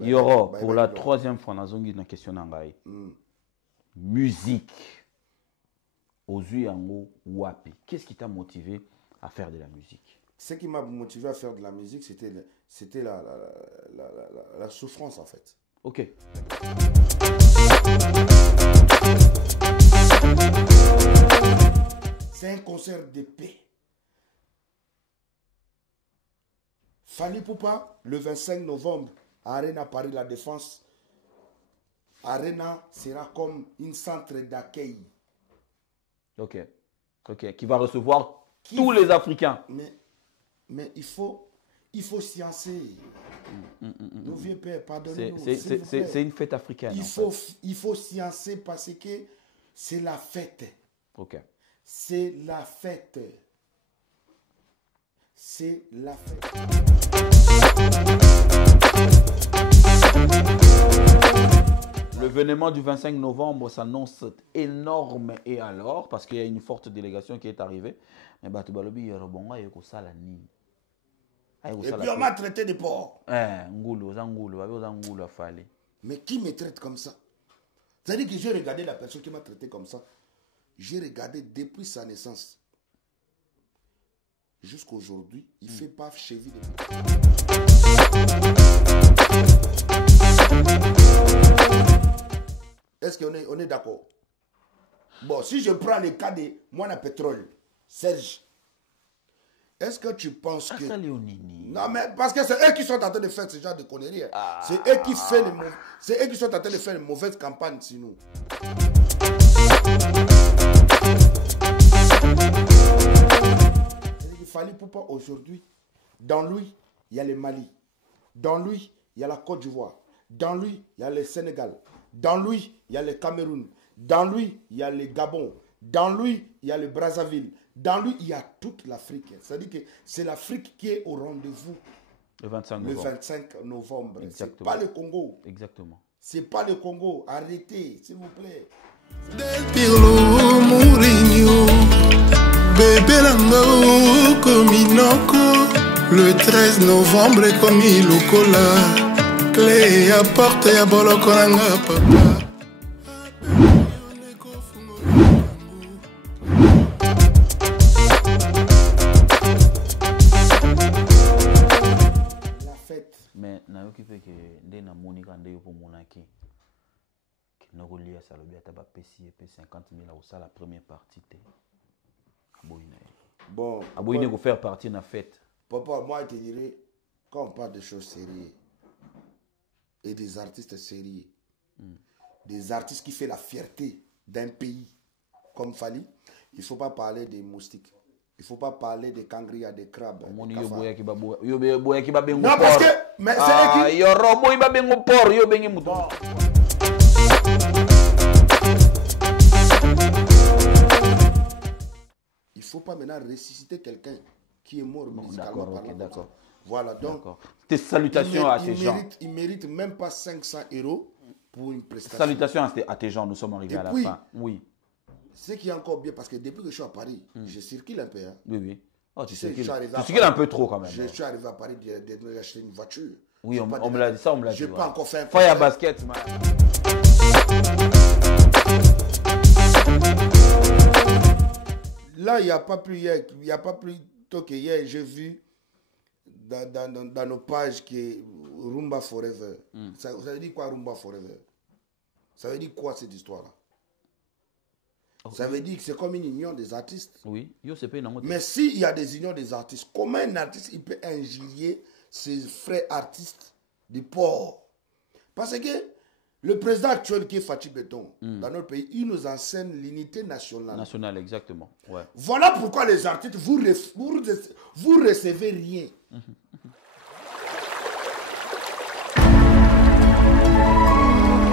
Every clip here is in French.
Yoro, pour la troisième fois, dans une question d'angaï. Musique. Ozu yango wapi. Qu'est-ce qui t'a motivé à faire de la musique? Ce qui m'a motivé à faire de la musique, c'était la souffrance en fait. Ok. C'est un concert de paix. Fally Ipupa, le 25 novembre, à Arena Paris La Défense. Arena sera comme un centre d'accueil. Ok. Ok. Qui va recevoir tous les Africains. Mais il faut sciencer. Nos vieux pères, pardonnez-nous. C'est une fête africaine. Il faut sciencer parce que c'est la fête. Ok. C'est la fête. C'est la fête. L'événement du 25 novembre s'annonce énorme et alors, parce qu'il y a une forte délégation qui est arrivée. Mais et puis on m'a traité de porc. Mais qui me traite comme ça? C'est-à-dire que j'ai regardé la personne qui m'a traité comme ça. J'ai regardé depuis sa naissance jusqu'à aujourd'hui, il ne fait pas cheville de Est-ce qu'on est d'accord? Bon, si je prends le cas de Moana Pétrole, Serge, est-ce que tu penses que... Non, mais parce que c'est eux qui sont en train de faire ce genre de conneries. C'est eux qui font c'est eux qui sont en train de faire une mauvaise campagne sinon. Il fallait pourquoi aujourd'hui, dans lui, il y a le Mali. Dans lui, il y a la Côte d'Ivoire. Dans lui, il y a le Sénégal. Dans lui, il y a le Cameroun. Dans lui, il y a le Gabon. Dans lui, il y a le Brazzaville. Dans lui, il y a toute l'Afrique. C'est-à-dire que c'est l'Afrique qui est au rendez-vous. Le 25 novembre. Le 25 novembre. C'est pas le Congo. Exactement. C'est pas le Congo. Arrêtez, s'il vous plaît. Del Pirlo Mourinho, bébé Langao Kominoko, le 13 novembre comme Ilukola, clé à porte à Bolokonanga papa. La fête. Mais nayoki pe ke nde na monika nde yo po monaki. Nogoli à Salobia taba pesi et 50 000 au ça la première partie te. Bon. Aboine pour faire partie de la fête. Papa, moi je te dirais, quand on parle de choses sérieuses et des artistes sérieux, des artistes qui font la fierté d'un pays comme Fally, il ne faut pas parler des moustiques. Il ne faut pas parler des kangria, des crabes. Non, parce que. Mais c'est qui. Il ne faut pas maintenant ressusciter quelqu'un qui est mort musicalement parlant. D'accord. Voilà, donc. Tes salutations à tes gens. Il ne mérite même pas 500 € pour une prestation. Salutations à tes gens, nous sommes arrivés à la fin. Oui. Ce qui est encore bien, parce que depuis que je suis à Paris, je circule un peu. Hein. Oui, oui. Oh, tu circules un peu trop quand même. Je suis arrivé à Paris d'acheter une voiture. Oui, on me l'a dit, ça on me l'a dit. Je n'ai pas encore fait un Fire basket, man. Là, il n'y a pas plus hier, il n'y a pas plus tôt que hier, j'ai vu dans nos pages qui est Rumba Forever. Ça veut dire quoi Rumba Forever? Ça veut dire quoi cette histoire-là? Okay. Ça veut dire que c'est comme une union des artistes. Oui, mais s'il y a des unions des artistes, comment un artiste il peut injurier ses frères artistes du port? Parce que le président actuel qui est Fatih Béton, dans notre pays, il nous enseigne l'unité nationale. Nationale, exactement. Ouais. Voilà pourquoi les artistes, vous recevez rien.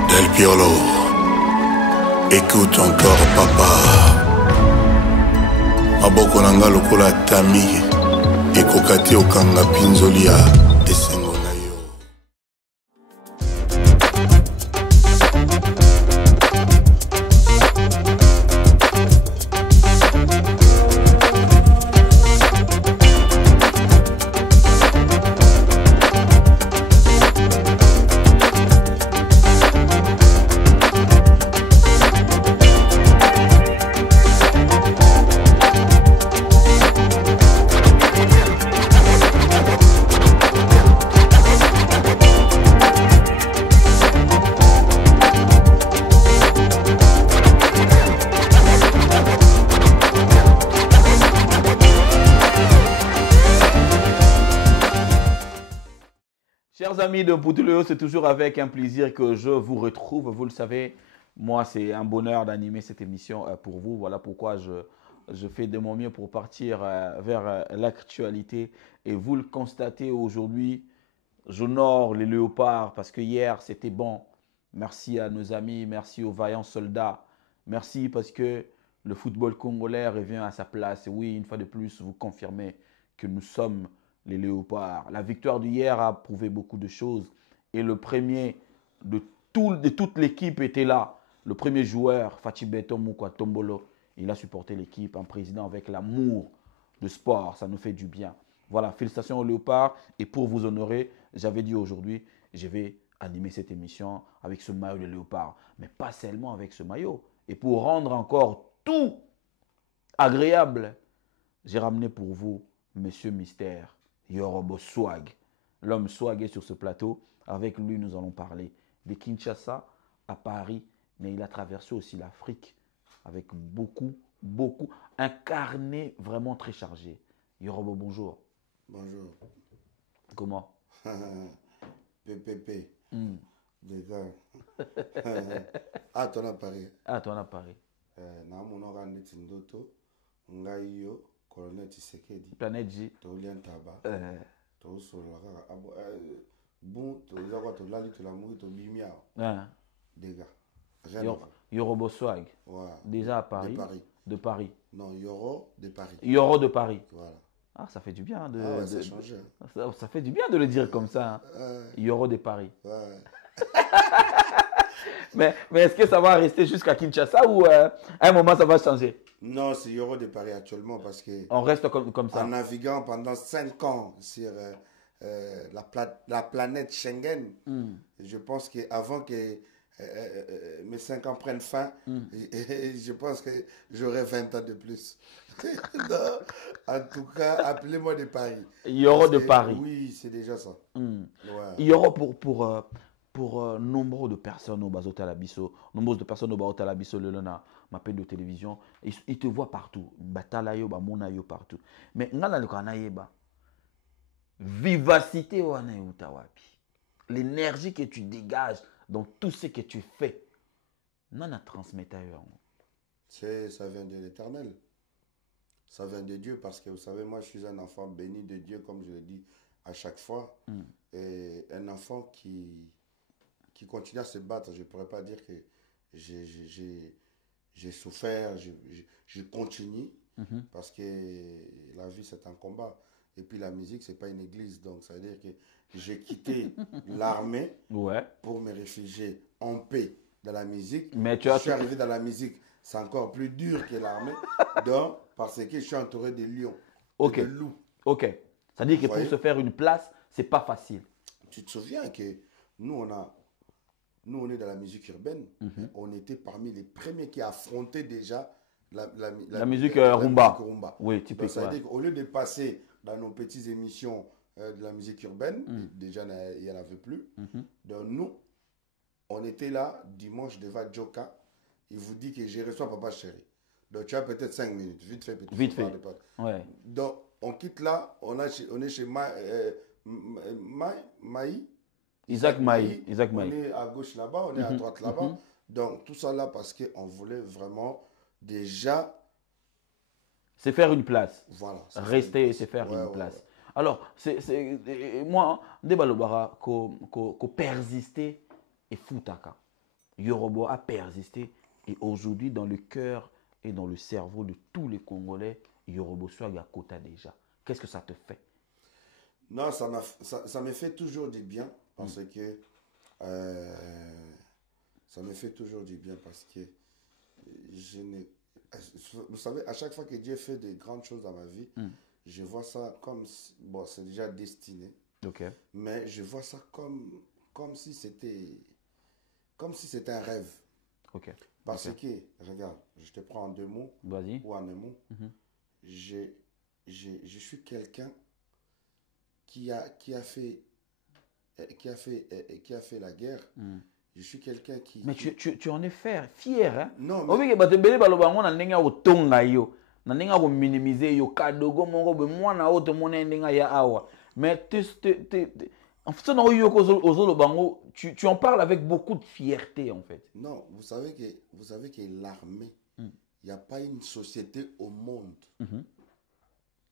Del Piolo, écoute encore papa. Maboko nanga lokola tami, ekokati okanga pinzolia. Chers amis de Poutouleo, c'est toujours avec un plaisir que je vous retrouve. Vous le savez, moi, c'est un bonheur d'animer cette émission pour vous. Voilà pourquoi je fais de mon mieux pour partir vers l'actualité. Et vous le constatez aujourd'hui, j'honore les léopards parce que hier, c'était bon. Merci à nos amis, merci aux vaillants soldats. Merci parce que le football congolais revient à sa place. Et oui, une fois de plus, vous confirmez que nous sommes les léopards. La victoire d'hier a prouvé beaucoup de choses. Et le premier de toute l'équipe était là. Le premier joueur, Fachibeto Mukwa Tombolo, il a supporté l'équipe, un président avec l'amour de sport. Ça nous fait du bien. Voilà, félicitations aux léopards. Et pour vous honorer, j'avais dit aujourd'hui, je vais animer cette émission avec ce maillot de léopard. Mais pas seulement avec ce maillot. Et pour rendre encore tout agréable, j'ai ramené pour vous Monsieur Mystère, Yorobo Swag. L'homme swag est sur ce plateau. Avec lui, nous allons parler de Kinshasa à Paris. Mais il a traversé aussi l'Afrique avec beaucoup. Un carnet vraiment très chargé. Yorobo, bonjour. Bonjour. Comment? PPP. Des gars. Ah, ton appareil. Ah, toi, on a Paris. Na mon organe Tindoto. Ngayo. Colonel Tshisekedi. Planète J. Tolien Taba. Tosolaka. Bon, tozakwa tolali tolamuri tobimia. Des gars. Yorobo Swag. Voilà. Déjà à Paris. De Paris. De Paris. Non, Yoro de Paris. Yoro de Paris. Voilà. Ah, ça fait du bien ça a changé. Ça fait du bien de le dire comme ça. Hein. Yoro de Paris. Ouais. mais est-ce que ça va rester jusqu'à Kinshasa ou à un moment ça va changer? Non, c'est Yoro de Paris actuellement parce que... On reste comme ça. En naviguant pendant 5 ans sur la planète Schengen, je pense qu'avant que mes 5 ans prennent fin, je pense que j'aurai 20 ans de plus. Non, en tout cas, appelez-moi de Paris. Yoro de Paris. Oui, c'est déjà ça. Ouais. Yoro pour nombre de personnes au Bazotalabiso, nombreuses de personnes au Bazotalabiso, le Lona, ma peine de télévision, ils te voient partout. Batalayo, Bamonayo partout. Mais ngana le kanayeba. Vivacité wana utawapi. L'énergie que tu dégages dans tout ce que tu fais. Nana transmettre Ça vient de l'Éternel. Ça vient de Dieu parce que vous savez, moi je suis un enfant béni de Dieu, comme je le dis à chaque fois. Et un enfant qui continue à se battre. Je ne pourrais pas dire que j'ai souffert, je continue parce que la vie c'est un combat. Et puis la musique, ce n'est pas une église. Donc ça veut dire que j'ai quitté l'armée pour me réfugier en paix dans la musique. Mais je suis arrivé dans la musique, c'est encore plus dur que l'armée. Donc, parce que je suis entouré de lions, de loups. Ok. Ça veut dire que pour se faire une place, ce n'est pas facile. Tu te souviens que nous, on est dans la musique urbaine. On était parmi les premiers qui affrontaient déjà la musique rumba. Oui, typiquement. Ça veut dire qu'au lieu de passer dans nos petites émissions de la musique urbaine, déjà il n'y en avait plus. Donc nous, on était là dimanche devant Joka. Il vous dit que je reçois Papa Chéri. Donc tu as peut-être 5 minutes, vite fait. Vite fait. Ouais. Donc on quitte là, on est chez Isaac Maï. On est à gauche là-bas, on est à droite là-bas. Donc tout ça là parce qu'on voulait vraiment déjà... C'est faire une place. Voilà. Rester et se faire une place. Alors, moi, Debalobara, qu'on persister et foutaka. Yorobo a persisté et aujourd'hui, dans le cœur et dans le cerveau de tous les Congolais, Yorobo Swag à Kota déjà. Qu'est-ce que ça te fait? Non, ça me fait toujours du bien parce que ça me fait toujours du bien parce que vous savez, à chaque fois que Dieu fait de grandes choses dans ma vie, je vois ça comme, bon, c'est déjà destiné, mais je vois ça comme si c'était un rêve. Parce que, regarde, je te prends en 2 mots, ou en un mot, je suis quelqu'un qui a fait la guerre. Je suis quelqu'un qui... Mais tu en es fier, hein? Non, mais... Oui, mais tu balobanga na ndenge otonga yo. Na ndenge ko minimiser yo kadogo mongo be mwana oto mona ndenge ya awa. Mais En fait, tu en parles avec beaucoup de fierté, en fait. Non, vous savez que l'armée, il n'y a pas une société au monde. Il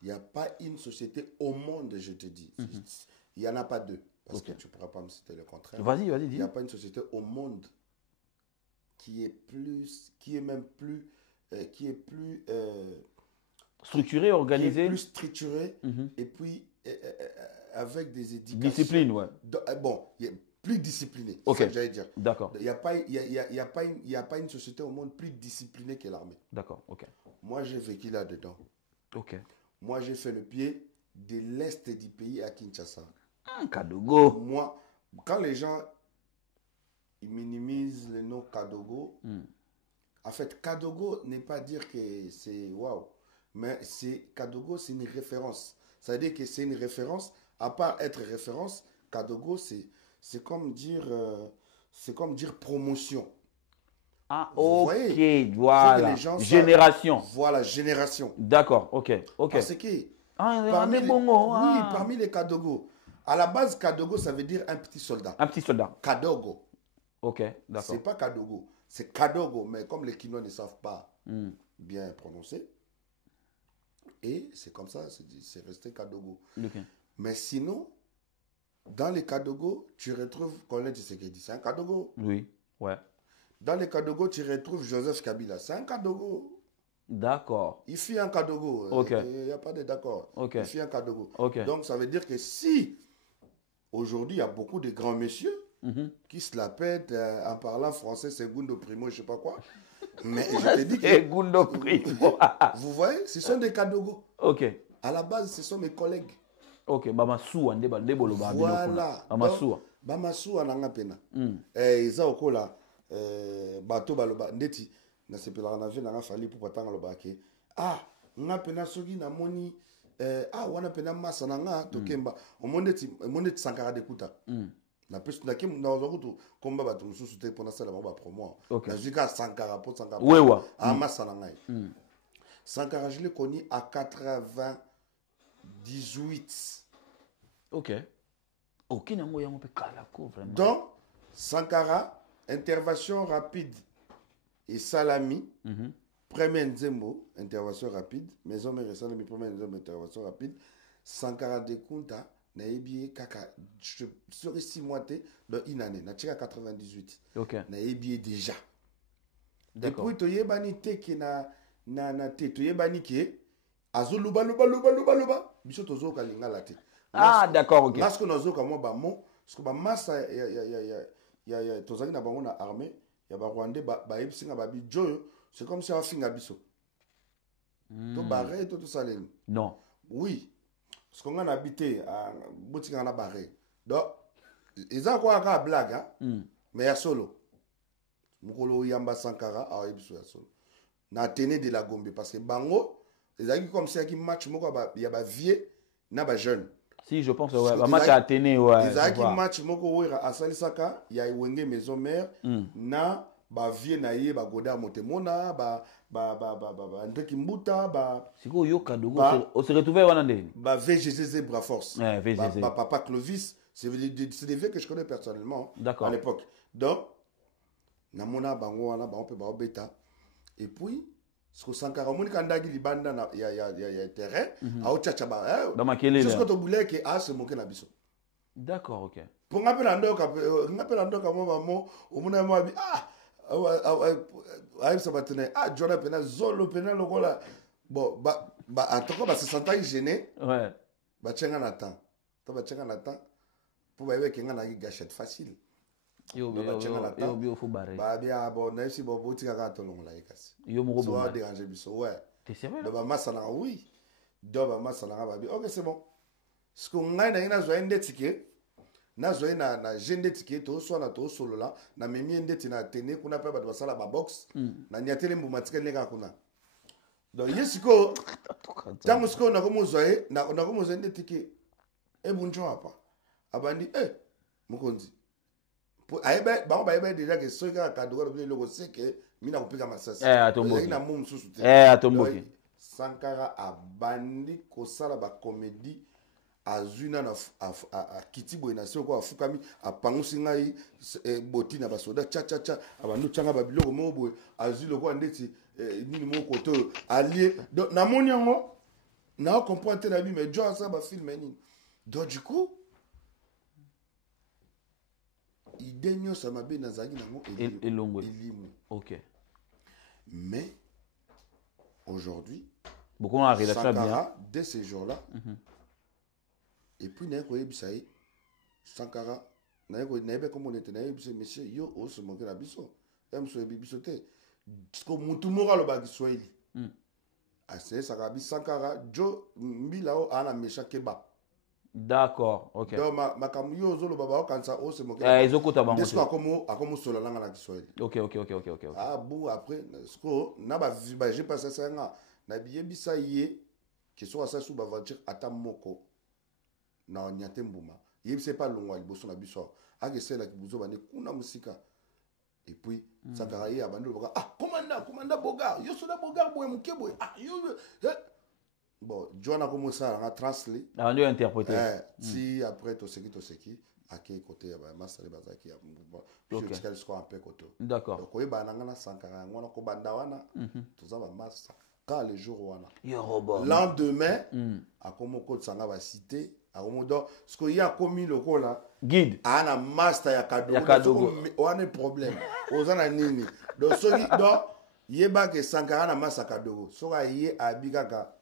n'y a pas une société au monde, je te dis. Il n'y en a pas deux. Parce que tu ne pourras pas me citer le contraire. Vas-y, vas-y, dis. Il n'y a pas une société au monde qui est plus Structuré, organisé. Plus structuré et puis avec des éducations. Discipline, ouais. Bon, plus discipliné. Ok. C'est ce que j'allais dire. D'accord. Il n'y a pas une société au monde plus disciplinée que l'armée. D'accord, ok. Moi, j'ai vécu là-dedans. Ok. Moi, j'ai fait le pied de l'est du pays à Kinshasa. Kadogo. Moi, quand les gens ils minimisent le nom Kadogo, en fait, Kadogo n'est pas dire que c'est waouh, mais Kadogo, c'est une référence. Ça veut dire que c'est une référence, à part être référence, Kadogo, c'est comme dire promotion. Ah, Vous ok, voyez, voilà. les gens Génération. Voilà, génération. D'accord, ok. Parce que parmi les Kadogo, à la base, Kadogo, ça veut dire un petit soldat. Un petit soldat. Kadogo. Ok, d'accord. C'est pas Kadogo, c'est Kadogo, mais comme les Kinois ne savent pas bien prononcer, et c'est comme ça, c'est resté Kadogo. Okay. Mais sinon, dans les Kadogo, tu retrouves Colin Tshisekedi, c'est un Kadogo. Oui, ouais. Dans les Kadogo, tu retrouves Joseph Kabila, c'est un Kadogo. D'accord. Il fait un Kadogo. Ok. Il n'y a pas de d'accord. Ok. Il fait un Kadogo. Ok. Donc, ça veut dire que si, aujourd'hui, il y a beaucoup de grands messieurs qui se la pètent en parlant français, Segundo Primo, je ne sais pas quoi. Mais je te dis que... Segundo Primo. Vous voyez, ce sont des Kadogo. Ok. À la base, ce sont mes collègues. Ok. Bamasoua, Voilà. Bamasoua. Bamasoua, nanga pena. Eza okola, bato baloba, ndeti, na sepela na vie nanga fali pour patanga loba ke. Ah, nga pena soki na moni, wana pena masa nanga, tokemba. Omonde Sankara de Kuta. Na plus na kim na ozokutu komba bato mususu te pona sala ba promo. Na jika Sankara pour Sankara. Wewa. Masa nanga. Sankara, je l'ai connu à 98. Ok. Ok, nango yango pe kalako vraiment. Donc, Sankara, intervention rapide et Salami, premier Nzembo, intervention rapide, Maison Mère Salami, premier Nzembo, intervention rapide, Sankara de Kunta, na ebié kaka, je serai 6 mois dans une année, na tchika 98. Ok. Na ebié déjà. D'accord. Et puis, tu yebani te ke na te, tu yebani ke, azo luba, biso tozo kalinga la te. Ah, d'accord, ok. Lorsque nous avons comme bamo, parce que ba massa ya tozali na bango na armée, ya ba Rwandais ba ebsinga ba bi joyo, c'est comme si on finga biso. To barré to saleni. Non. Oui. Parce qu'on a habité à Boutinga na barré. Donc ils ont quoi à blague hein. Mais ya solo. Mukolo yamba Sankara a ebiso ya solo. Na tene de la Gombe parce que bango, ils ont comme si qui match moko ba ya ba vieux na ba jeune. Si, je pense, ouais. Bah, match à Athénée, ouais. Les aki match moko wera asali saka ya wenge maison mère na ba vie na ye ba goda motemona ba ndeki mbuta ba siko yo Kadogo on se retrouvait wana ndeni ba VGZ Zebra Force. VGZ. Ba papa Clovis, c'est des vieux que je connais personnellement à l'époque. Donc na mona bango wana ba on peut ba beta et puis ce que Sankara moni kandagi libanda na ya terrain a ochacha ba jusqu'au to boulé que a se moquer na biso. D'accord, ok. Pour ngapela ndoka mo ba mo omuna mo abi ça va tenir Jona pena zolo pena lokola bon ba en tout cas se sentait gêné. Ouais. Ba tchenga na temps. To ba tchenga na temps pour ba que nga na gâchette facile. Yo faut barrer. Ba bien bon na si bo botika ka to longola ikasi. Yo mo so a déranger biso ouais. T'es sérieux? Ba masala oui. Doba masala ba bi. OK, c'est bon. Ce qu'on a na zo ende ticket. Na zo na jende ticket to so na to solo la na memi ende tina tene kuna pa ba basala ba box na nyatele mbu matika lenga kuna. Donc yesiko tango siko na komo zo na komo zo ende ticket. E bunjo apa. Abandi mukonzi. Aibe ba ba aibe déjà que ce gars Kadogo le logo c'est que mina kupika masasi. Atomboki. Ina mumu susu te. Atomboki. Sankara abandi kosala ba comédie azuna na kiti boye na soko afukami apangusi ngai boti na basoda cha cha cha abandu changa babiloko mo boye azu loko ndeti nini mo koto allié donc na moni yango na comprendre la vie mais John ça ba film nini donc du coup idée nyonso mabe nazaki nango elimu. OK. Mais aujourd'hui beaucoup en relation bien dès ces jours-là et puis na ko yebisai Sankara na ko na be comme on était na yebisai monsieur yo o se moquer la biso so biso te ko mutu moko lo ba Kiswahili ase Sankara Sankara jo mbila o ana mesha keba. D'accord, OK. Donc makamu yo zo lo baba o kansa o se moquer ezokota bango desko akomo solo langa na Kiswahili. OK. Ah bon après sko na ba j'ai passé ça na biyebisa ye ke so asa su ba aventure ata moko na nyate mbuma yebise pas longwa liboso na biso akesela kibuzo bane kuna musika et puis Sankara ye abandi loka commanda boga yo soda boga boye mukebo yo bon Joana comme ça on a translé on doit interpréter si après to seki ake côté ya ba masale bazaki ya mbuma je qu'elle soit un peu côté d'accord donc oye ba nanga na Sankara ngona ko banda wana toza ba massa quand le jour wana lendemain akomo ko tsanga ba cité akomodo ce que y a commis le kola guide ana master ya kadogo wana problème ozana nini donc soki donc yeba ke Sankara na master kadogo soka ye abikaka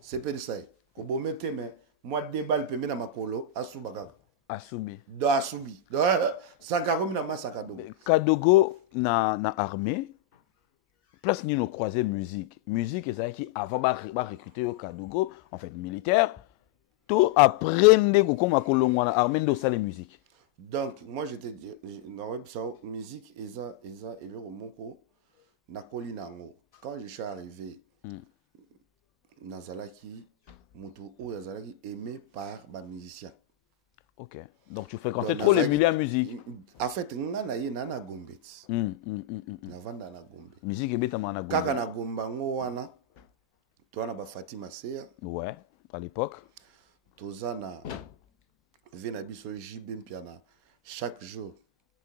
c'est pas ça ko bomete mais moi déballe pembe na makolo asuba kaka asubi donc Sankara komi na master kadogo na armée place ni no croiser musique et ça qui avant ba recruter au kadogo en fait militaire tout apprendre comment kolongwa na armée ndo sale musique. Donc moi je te dis na web ça musique eza et le moko na kolinango quand je suis arrivé nazalaki mutu o yazalaki aimé par ba musicien. OK. Donc tu fréquentais trop les milieux à musique. En fait ngana ye na gombet. Na vanda na gombe. Musique ebeta na gombe. Kaka na gomba ngo wana to na ba Fatima Seya. Ouais, à l'époque. Tozana vena biso JB Mpiana chaque jour.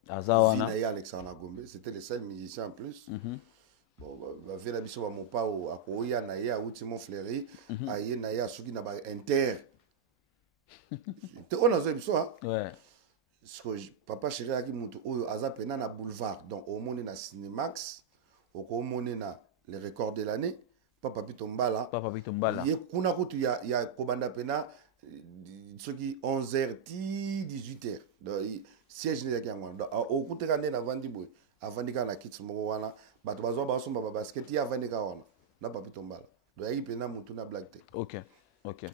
Azawana. Vina ya Alexandre Gombe, c'était le seul musicien en plus. Bon vena biso ba mopa o akoya na ya uti mon fleury, aye na ya suki na ba inter. Te on a biso hein. Ouais. Ce que papa chéri aki mutu oyo aza pena na boulevard donc au monde na Cinemax, au monde na les records de l'année. Papa Pitombala. Ye kuna kutu ya kobanda pena soki 11h ti 18h. Donc siège ne yaki ngwana. Donc au kuteka nde na vandi boy. Avandika na kits moko wana. Bato bazwa ba somba ba basket ya avandika wana. Na Papa Pitombala. Donc ayi pena mutu na black te. OK.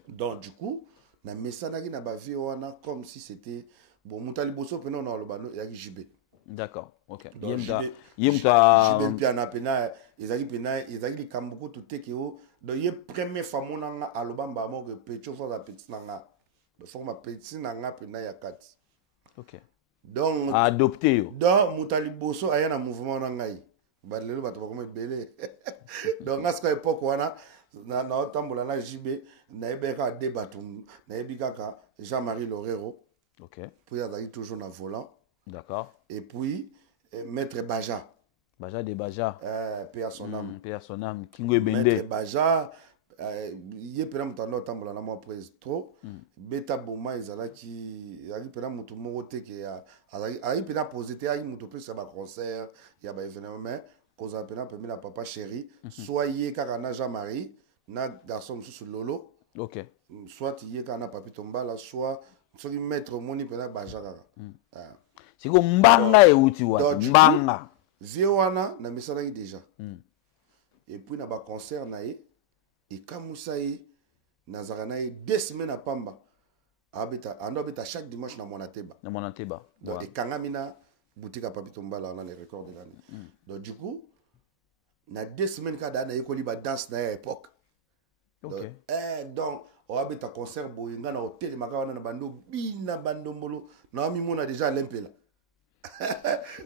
Donc du coup, na mesanaki na ba vie wana comme si c'était bon mutali boso pena na lobano yaki JB. D'accord. OK. Yemta JB Piana pena ezaki likambuko tuteke o donc ye premier famona nga alobamba mo que pecho for la petite nanga de forma petite nanga pena ya kati. OK. Donc adopté yo. Donc mutali boso aya na mouvement na ngai. Ba lelo bato ba comme belé. Donc ngaska époque wana na otambola na JB na ebeka débatum na ebika Jean-Marie Lorero. OK. Puis il toujours na volant. D'accord. Et puis Maître Baja. Baja de Baja. Paix à son âme. Paix à son âme. Kingo Ebende. Maître Baja. Yé pena mutano tambola na moi prise trop. Beta boma ezalaki yaki pena mutu moko te ke azaki pena poser te ayi mutu plus ba concert ya ba événement mais koza pena pembe na papa chéri soit yé kaka na Jean-Marie na garçon sous Lolo. OK. Soit yé kaka na Papi Tombala soit soki maître moni pena Baja kaka. Siko mbanga euti wa mbanga vie wana na mesalaki déjà et puis na ba concert na ye et kamusa ye nazaka na ye 2 semaines à Pamba abeta ando abeta chaque dimanche na Monateba donc et kangami na boutique à Papi Tombala on a les records de l'année donc du coup na 2 semaines kada na yekoli ba danse na époque OK donc o abeta concert boyenga na hotel maka na bando bina bandombolo na mi mona déjà l'impela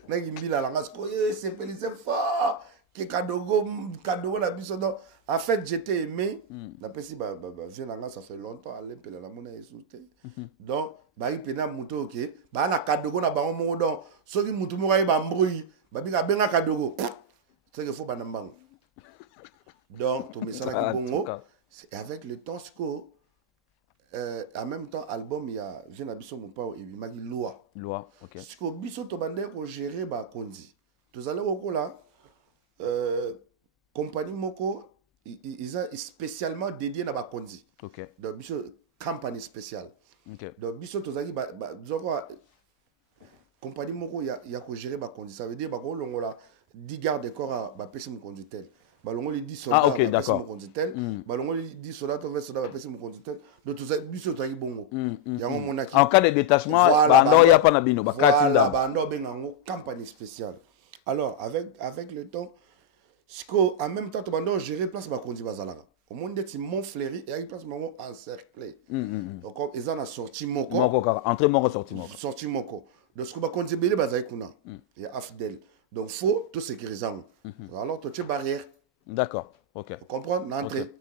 naki mbila langa sko sepelise fort que Kadogo na biso donc en fait j'étais aimé na pesi ba viens ça fait longtemps aller pela la mona esouté donc ba ipena muto OK ba na Kadogo na bango mo donc soki mutu mo ka ba mbrouille ba bika benga Kadogo c'est que faut ba nambango donc to mesala ki bongo c'est avec le temps sco en même temps album il y a viens biso mon pa et bimaki loi OK sco biso to bande ko gérer ba kondi to allez okola compagnie moko ils ont spécialement dédié na ba kondi OK donc biso compagnie spéciale OK donc biso to zaki ba compagnie moko ya ko gérer ba kondi ça veut dire ba ko longola 10 gardes de corps ba pesi mon conducteur balongo les 10 soldats OK d'accord balongo les 10 soldats 20 soldats ba pesi mon conducteur donc to zaki biso to zaki bongo yango monaki en cas de détachement bando ya pa na bino ba katinda bando bengango compagnie spéciale alors avec le temps en même temps, tu vas gérer place de Bakondi Bazalaga. Au monde de Montfleury et avec place de encerclé. Donc, ils ont sorti Moko. Entrée Moko, sorti Moko. Sorti Moko. Donc, ce que Bakondi Bélé Bazaïkouna. Il y a Afdel. Donc, il faut tout sécuriser. Alors, tu as une barrière. D'accord. OK. Vous comprenez? L'entrée.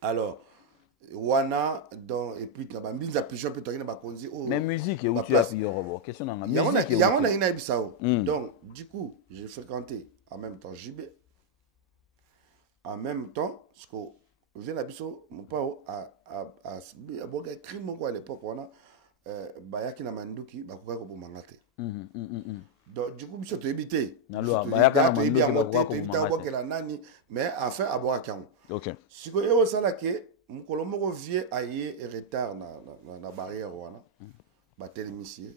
Alors, Wana, et puis, tu as un peu de Bakondi. Mais musique, où tu as pu y avoir? Question dans la musique. Il y a une Bissau. Donc, du coup, j'ai fréquenté en même temps JB. En même temps, ce que vient à biso mon pao a boga crime moko à l'époque on a bayaki na manduki bakoka ko bomangate donc du coup biso to éviter na loi bayaka na manduki bakoka ko bomangate la nani mais enfin aboka kango OK siko ero sala ke mukolo moko vie aye retard na barrière wana ba télémisier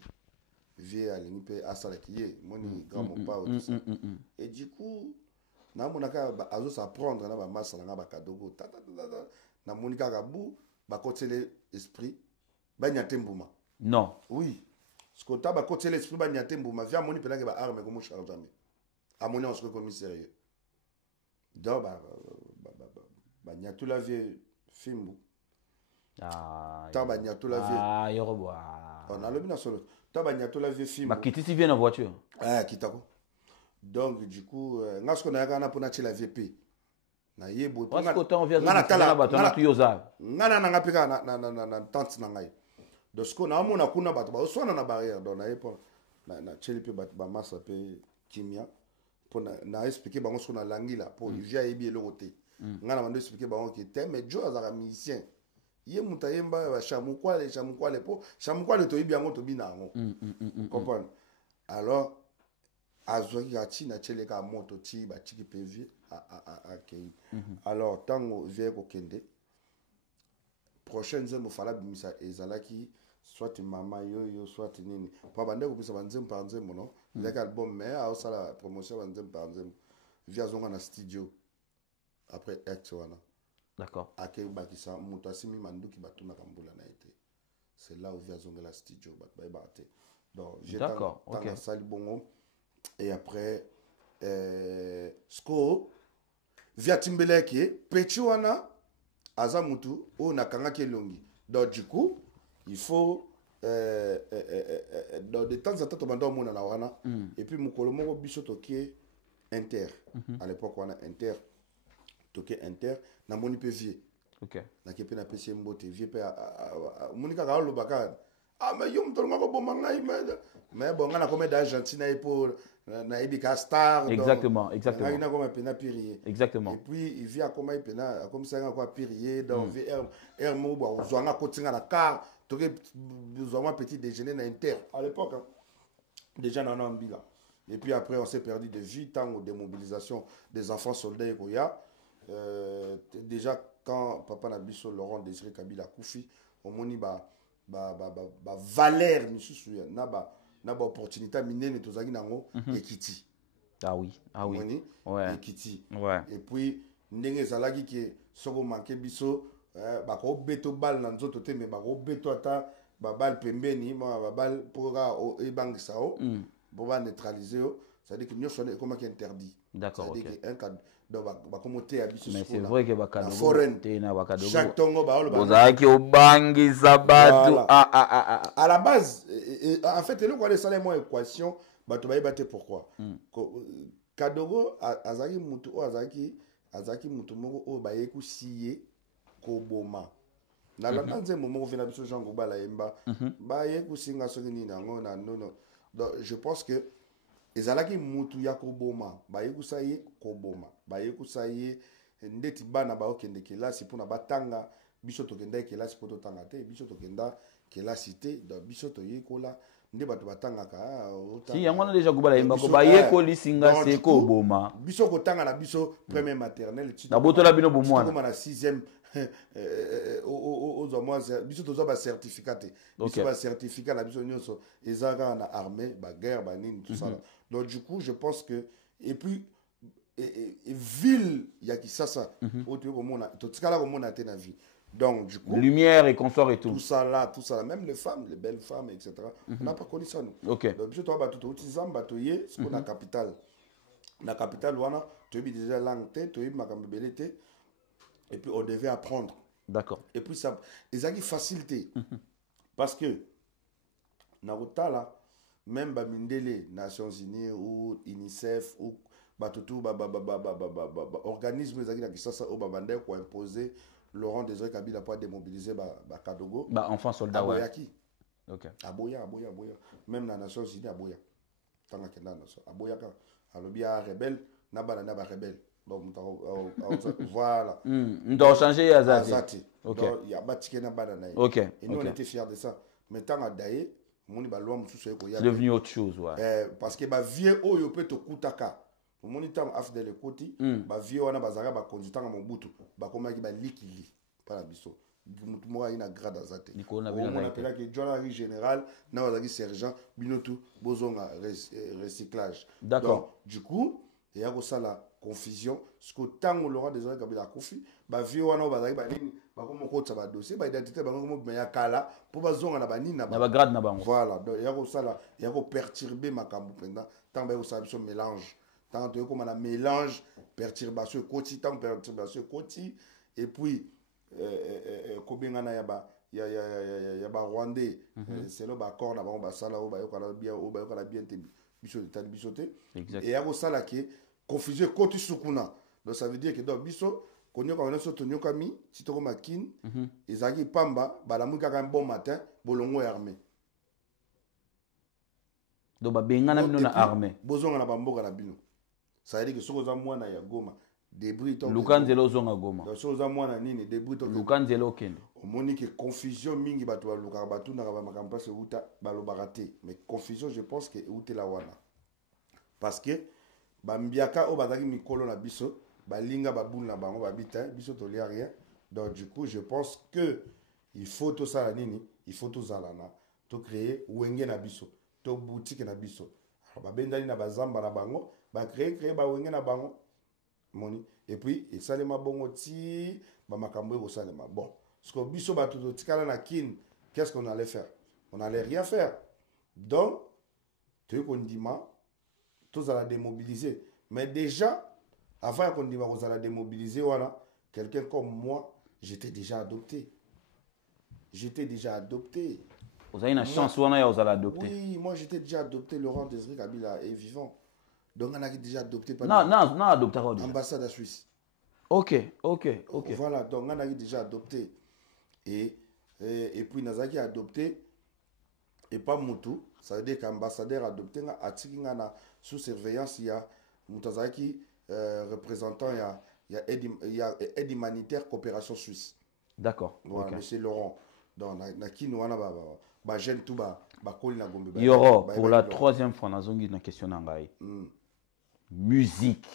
vie alingi pe asala kiye moni grand mon pao tout ça et du coup na monaka azo s'apprendre na ba massa na ba Kadogo na monika kabu ba kotele esprit ba nyate mbuma non oui ce que ta ba kotele esprit ba nyate mbuma via moni pena ke ba arme comme charge jamais a moni on se commissaire donc ba nyatu la vie fimbu ta ba nyatu la vie yorobo on a le bien solo ta ba nyatu la vie fimbu ba kitisi vient en voiture kitako. Donc du coup nga ce qu'on a gana pour na la VP na yebo parce que temps vient na tala bato na tuyoza nga na pika na tante na ngai donc ce qu'on a mona kuna bato ba so na barrière donc na yepo na cheli pe bato ba massa pe kimia pour na expliquer bango ce qu'on a langi là pour via yebi le côté nga na mando expliquer bango que te mais Joe azara musicien ye muta yemba ba chamukwale po chamukwale to yebi yango to bina yango comprendre alors azwaki kati na cheleka moto ti ba tiki pevi a kei alors tango vie ko kende prochaine zemo fala bimisa ezalaki soit mama yo soit nini pa bande ko bisa banzem par nzemo no leka album mais a osala promotion banzem par nzemo via zonga na studio après act wana d'accord akei bakisa moto asimi manduki batuna kambula na été c'est là où via zonga la studio ba bate donc j'ai d'accord OK sali bongo. Et après, Sko, via Timbeleke, Pechuana, Azamutu, ou Nakangake Longi. Donc, du coup, il faut, dans de temps en temps, on va la wana. Et puis, Mukolomo, Bisotoke, Inter. À l'époque, on a Inter. Toke Inter, na moni pe vie. OK. Na kepe na PC Mbote, vie pe, Monika Raolo Bakar. Ah, mais yo, m'tolonga ko ngai mais bon, on a combien d'Argentine pour na ibika star. Exactement. Il a comme pena pirier. Exactement. Et puis il vient comme pena comme ça quoi pirier donc VR mo ba ozwanga kotinga na car toke besoin petit déjeuner na Inter à l'époque déjà dans Nambila. Et puis après on s'est perdu de vue tant aux démobilisation des enfants soldats et koya déjà quand papa Nabiso Laurent Désiré Kabila Koufi au moni ba valeur misusu na ba opportunité minene tozaki nango ekiti ah oui ouais ekiti ouais et puis ndenge ezalaki ke soko manke biso bako beto bal na nzoto te mais bako beto ata ba bal pembeni ba bal pour ebangisa o pour ba neutraliser o ça dit que nous sommes comme interdit d'accord OK un cadre donc ba commenter à biso mais c'est vrai que ba Kadogo te na ba Kadogo chaque tongo ba lo ba ozaki obangisa batu à la base en fait le quoi les salaires moi équation bato ba pourquoi Kadogo azaki mutu o azaki mutu moko o baye ku siye ko boma na landa nze momo vina biso Jean Gobala yemba baye ku singa soki ni nango na non. Donc je pense que ezalaki mutu ya ko boma baye ku saye ko boma baye ku saye ndeti bana ba okende kelasi pona batanga biso tokenda kelasi poto tanga te biso tokenda kelasi te donc biso toyekola nde bato batangaka si yango na déjà Gobala yemba ko baye ko lisinga se ko boma biso ko tanga na biso premier maternelle na botola bino bomwana comme na 6e aux hommes biso tozo ba certificat biso ba certificat na biso nyonso ezaka na armée ba guerre ba nini tout ça donc du coup je pense que et puis et ville ya Kisasa auto komona to tikala komona te na vie donc du coup lumière et confort et tout ça là même les femmes les belles femmes etc on n'a pas connu ça nous OK donc biso to ba tout zamba to ye ce qu'on a capitale na capitale wana to bi déjà langue te to yi makambe belete. Et puis on devait apprendre. D'accord. Et puis ça, ils ont une facilité. Parce que, Naruta là, même Bamindele, Nations Unies ou UNICEF ou Batutu, organisme, ils ont ça au Babandé pour imposer Laurent Désiré Kabila pour démobiliser Kadogo. Enfant soldat. Aboyaki. Ok. Aboya. Même dans les Nations Unies, Aboya. Tant que Aboya, alors bien rebelle, Naba rebelle. Donc, voilà. On doit changer Azati. Ok. Il y a Batike na banana. Ok. Et nous, on était fiers de ça. Mais tant à Daïe, mon loi c'est devenu autre chose, ouais. Parce que vieux oyo peut te kutaka. Mon itam afde le koti, vieux wana bazara ba conductant mon butu, ba koma ki ba likili, pas la biso. Mutu mo ina grade Azati. On appelle que journal général, na wazaki sergent, binotu bozonga recyclage. D'accord. Donc, du coup, il y a ça la confusion ce que tant on Laurent Désiré Kabila confi ba vieux wana ba zaki ba nini ba ko moko ba dossier ba identité ba ngo mo ya kala pour ba zonga na ba nini na ba grade na bango voilà donc il y a ça là il y a ko perturber makambo pendant tant ba ça biso mélange tant to ko na mélange perturbation côté tant perturbation côté et puis ko benga na ya ba Rwandais c'est le ba accord na bango ba sala o ba yo kala bien te biso de tan bisoté et il y a ça là qui confusion côté sukuna donc ça veut dire que donc biso konyoka wana so tonyoka mi sitoko makin ezaki pamba balamuka ka bon matin bolongo armée donc ba bengana bino na armée bozonga na bamboka na bino ça veut dire que soko za mwana ya Goma débris to Lukanzelo zonga Goma donc soko za mwana nini débris to Lukanzelo kende omoni que confusion mingi bato ba luka batu na ba makampa se uta balobaka te mais confusion je pense que utela wana parce que bambiaka o bazaki mikolo na biso balinga babulu na bango babita biso to lia rien donc du coup je pense que il faut tout ça nini il faut tout ça là to créer wenge na biso to boutique na biso alors babendani na bazamba na bango ba créer ba wenge na bango moni et puis et salema bongo ti ba makambo ko salema bon parce que biso bato to tikala na kin qu'est-ce qu'on allait faire on allait rien faire donc tu kondima tous à la démobiliser. Mais déjà, avant qu'on dise qu'on allait démobiliser, voilà, quelqu'un comme moi, j'étais déjà adopté. Vous avez une chance, vous allez adopter. Oui, moi j'étais déjà adopté. Laurent Désiré Kabila est vivant. Donc on a déjà adopté par non, adopté l'ambassade de Suisse. Ok. Voilà, donc on a déjà adopté. Et puis Nazaki a adopté. Et pas Moutou, ça veut dire qu'ambassadeur adopté a tiré sous surveillance, il y a Moutazaki, représentant, il y a aide humanitaire coopération suisse. D'accord. Voilà, monsieur Laurent. Donc, Yoro, pour la troisième fois, nous avons une question. Musique.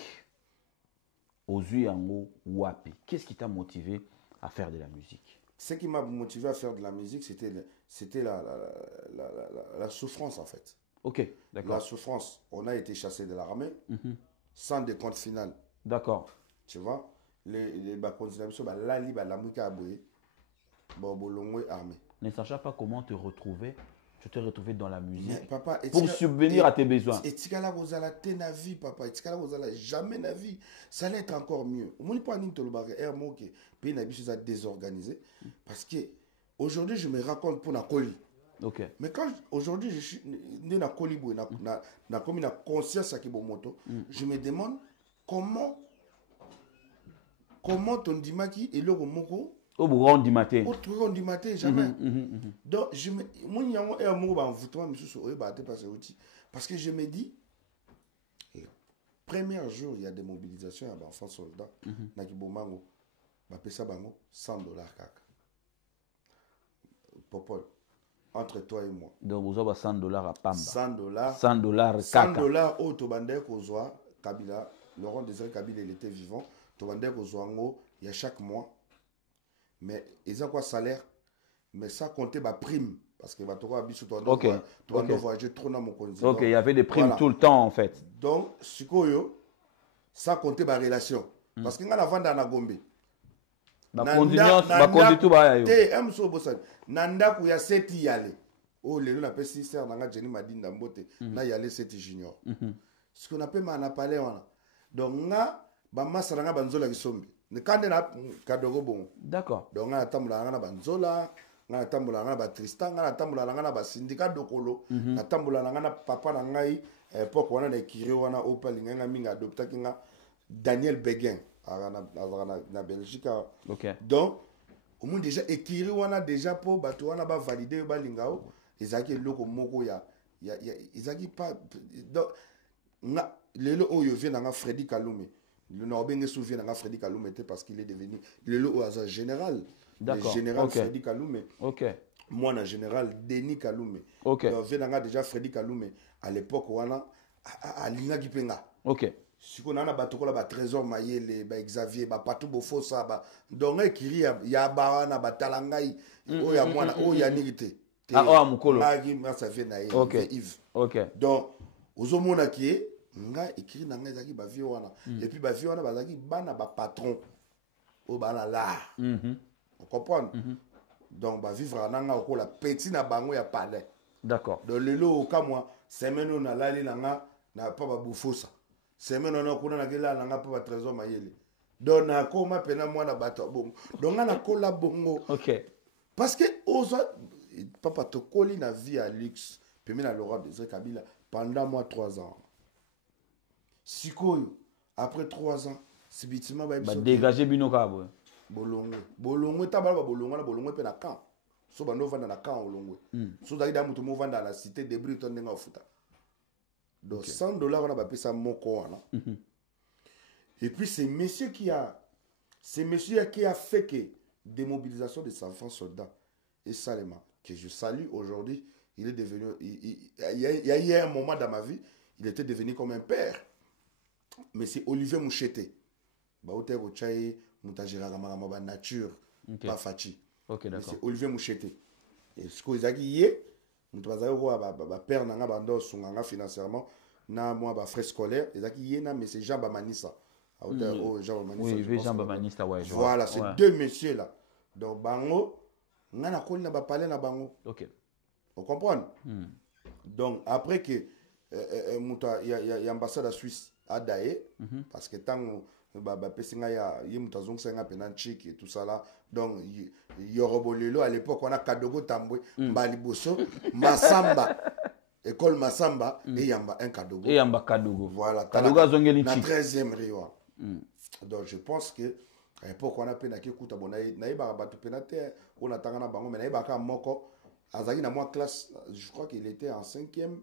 Wapi. Qu'est-ce qui t'a motivé à faire de la musique? Ce qui m'a motivé à faire de la musique, c'était la souffrance, en fait. Ok, d'accord. La souffrance. On a été chassé de l'armée sans décompte final. D'accord. Tu vois, les conditions, armée. Ne sachant pas comment te retrouver, tu t'es retrouvé dans la musique. Mais papa, pour subvenir à tes besoins. Et tikala gozala te na vie, papa. Et tikala gozala jamais na vie. Ça allait être encore mieux. On ne peut pas dire que le pays n'a pas désorganisé. Parce que aujourd'hui, je me raconte pour la colis. Ok. Mais quand aujourd'hui je suis né dans Kolibou, na comme une conscience à Kibomoto, je me demande comment ton dimaki et le moko Au bourron du matin. au truc du matin jamais. Donc je me moi il y a un mot en foutant parce que je me dis premier jour il y a des mobilisations il y a enfants soldats na Kibomango ba pesa bango $100 kaka. Popol entre toi et moi. Donc vous avez $100 à Pamba. $100. $100 au Tobandé Kozwa, Kabila, Laurent Désiré Kabila, il était vivant. Tobandé Kozwa, il y a chaque mois. Mais ils ont quoi salaire? Mais ça comptait ma prime. Parce que tu vas voyager trop dans mon continent. Ok, il y avait des primes tout le temps en fait. Donc, ça comptait ma relation. Parce que nous avons dans la Gombe. Nanda kuya seti yale o lelo na pesi sœur nanga Jenny Madinda Mbote na yale seti junior ce qu'on appelle mana palais wana donc nga ba masara nga banzola kisombi ne kande na kadogo bon d'accord donc nga tambula nga na banzola nga tambula nga na ba Tristan nga tambula nga na ba syndicat dokolo na tambula nga na papa na ngai poko wana na kiri wana o palinga nga minga adopta kinga Daniel Beguin na Belgique. Okay. Donc au moins déjà écrit wana déjà pour bato wana ba valider ba lingao ezaki loko moko ya ezaki pas donc na lelo oyo vient na Freddy Kalume le Norbenge souvient na Freddy Kalume était parce qu'il est devenu lelo au hasard général. D'accord. Général okay. Freddy Kalume. OK. Moi na général Denis Kalume. OK. Donc vient na déjà Freddy Kalume à l'époque wana a linga kipenga. OK. Si on a un ba trésor mayele ba Xavier ba patou bofo ça ba donc écrit ya ba na batalangai o ya mwana o ya nigité ah o amukolo magi ça fait na Yves. OK. Donc ozomona ki nga écrit na nga zaki ba vie wana et puis ba vie wana ba zaki bana ba patron o bana là on comprend donc ba vivre na nga ko la petit na bango ya palais d'accord donc lelo ka moi semaine on a lali na nga na pa ba bufosa semaine on a kuna na kila na nga pa ba trésor mayele donc na koma pena mwana bato bongo donc na kola bongo OK parce que oza papa to koli na vie à luxe puis na Laurent Désiré Kabila pendant moi 3 ans sikoyo après 3 ans sibitima ba dégager bino kabo bolongwe tabala ba bolongwe na bolongwe pe na camp so ba no vanda na camp olongwe so da ida mutu mo vanda na cité de Briton ndenga ofuta donc $100 on a pas payé ça moko wana et puis c'est monsieur qui a fait que démobilisation des enfants soldats et Salema que je salue aujourd'hui il est devenu il y a eu un moment dans ma vie il était devenu comme un père mais c'est Olivier Moucheté ba otero chai mutajira kama ba nature pas fachi OK d'accord c'est Olivier Moucheté et ce que izaki yé mutu bazali ko ba père nanga bando sunganga financièrement na moi ba frais scolaire ezaki yena mais c'est Jean Bamanisa à hauteur Jean Bamanisa oui Jean Bamanisa ouais voilà c'est deux messieurs là donc bango ngana koli na ba parler na bango OK on comprend donc après que mutu ya ambassade à Suisse à Daé parce que tant ba pesinga ya yimutu zonga pena chic et tout ça là donc yorobolelo à l'époque on a Kadogo Tambwe Mbaliboso Masamba école Masamba et yamba un Kadogo et yamba Kadogo voilà Kadogo zongeli chic na 13e riwa donc je pense que à l'époque on a pena ki kuta bona naïba batu penate on attend na bango mais naïba ka moko azaki na moi classe je crois qu'il était en 5e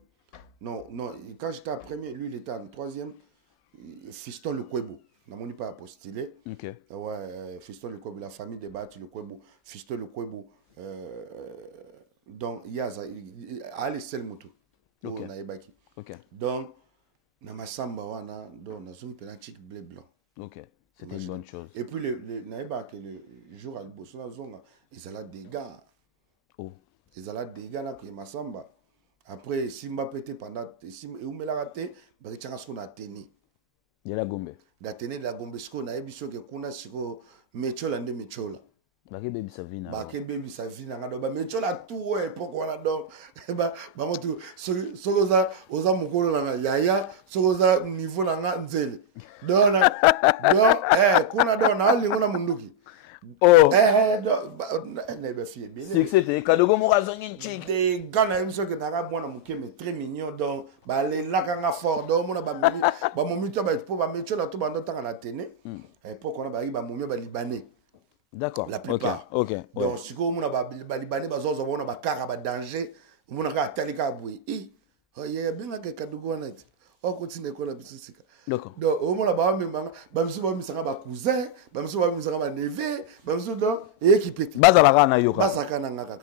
non quand j'étais en premier lui il était en 3e Fiston Le Kwebo n'a pas postulé. OK. Ouais, Fiston Le Kwebo, la famille de Bati Le Kwebo, Fiston Le Kwebo. Donc, il y a allez seul moto. OK. OK. Donc, na masamba wana donc na zungi penachik bleu blanc. OK. C'était une bonne chose. Et puis le naïba que le jour à Bosso na zonga, ils allaient des gars. Oh. Ils allaient des gars là que masamba. Après Simba pété pendant Simba et où me l'a raté, bah il tient à ce qu'on a tenu. De la Gombe. D'atteindre la Gombe siko na ebiso ke kuna siko mechola nde mechola. Bake baby savina. Bake baby savina ngado ba mechola tout ouais pourquoi là donc ba moto sokoza oza mukolo na yaya sokoza niveau na nga nzele. Donc kuna donc na lingo na munduki. Oh. C'était Kadogo Morazongin chic. Des gars na émission que nara mwana muke mais très mignon donc ba les lakanga fort donc mona ba mimi ba momi to ba pour ba mettre la to ba ndota na tene et pour qu'on ba ba momi ba libanais. D'accord. La plupart. OK. Donc si ko mona ba libanais ba zozo mona ba kara ba danger mona ka talika bui. Oh yeah binga ke Kadogo na ti. O continue ko la bisika. D'accord. Donc au moins là-bas ba misu ba misanga ba cousin, ba misu ba misanga ba neveu, ba misu donc et qui pète. Bazalaka na yoka. Bazaka na ngaka.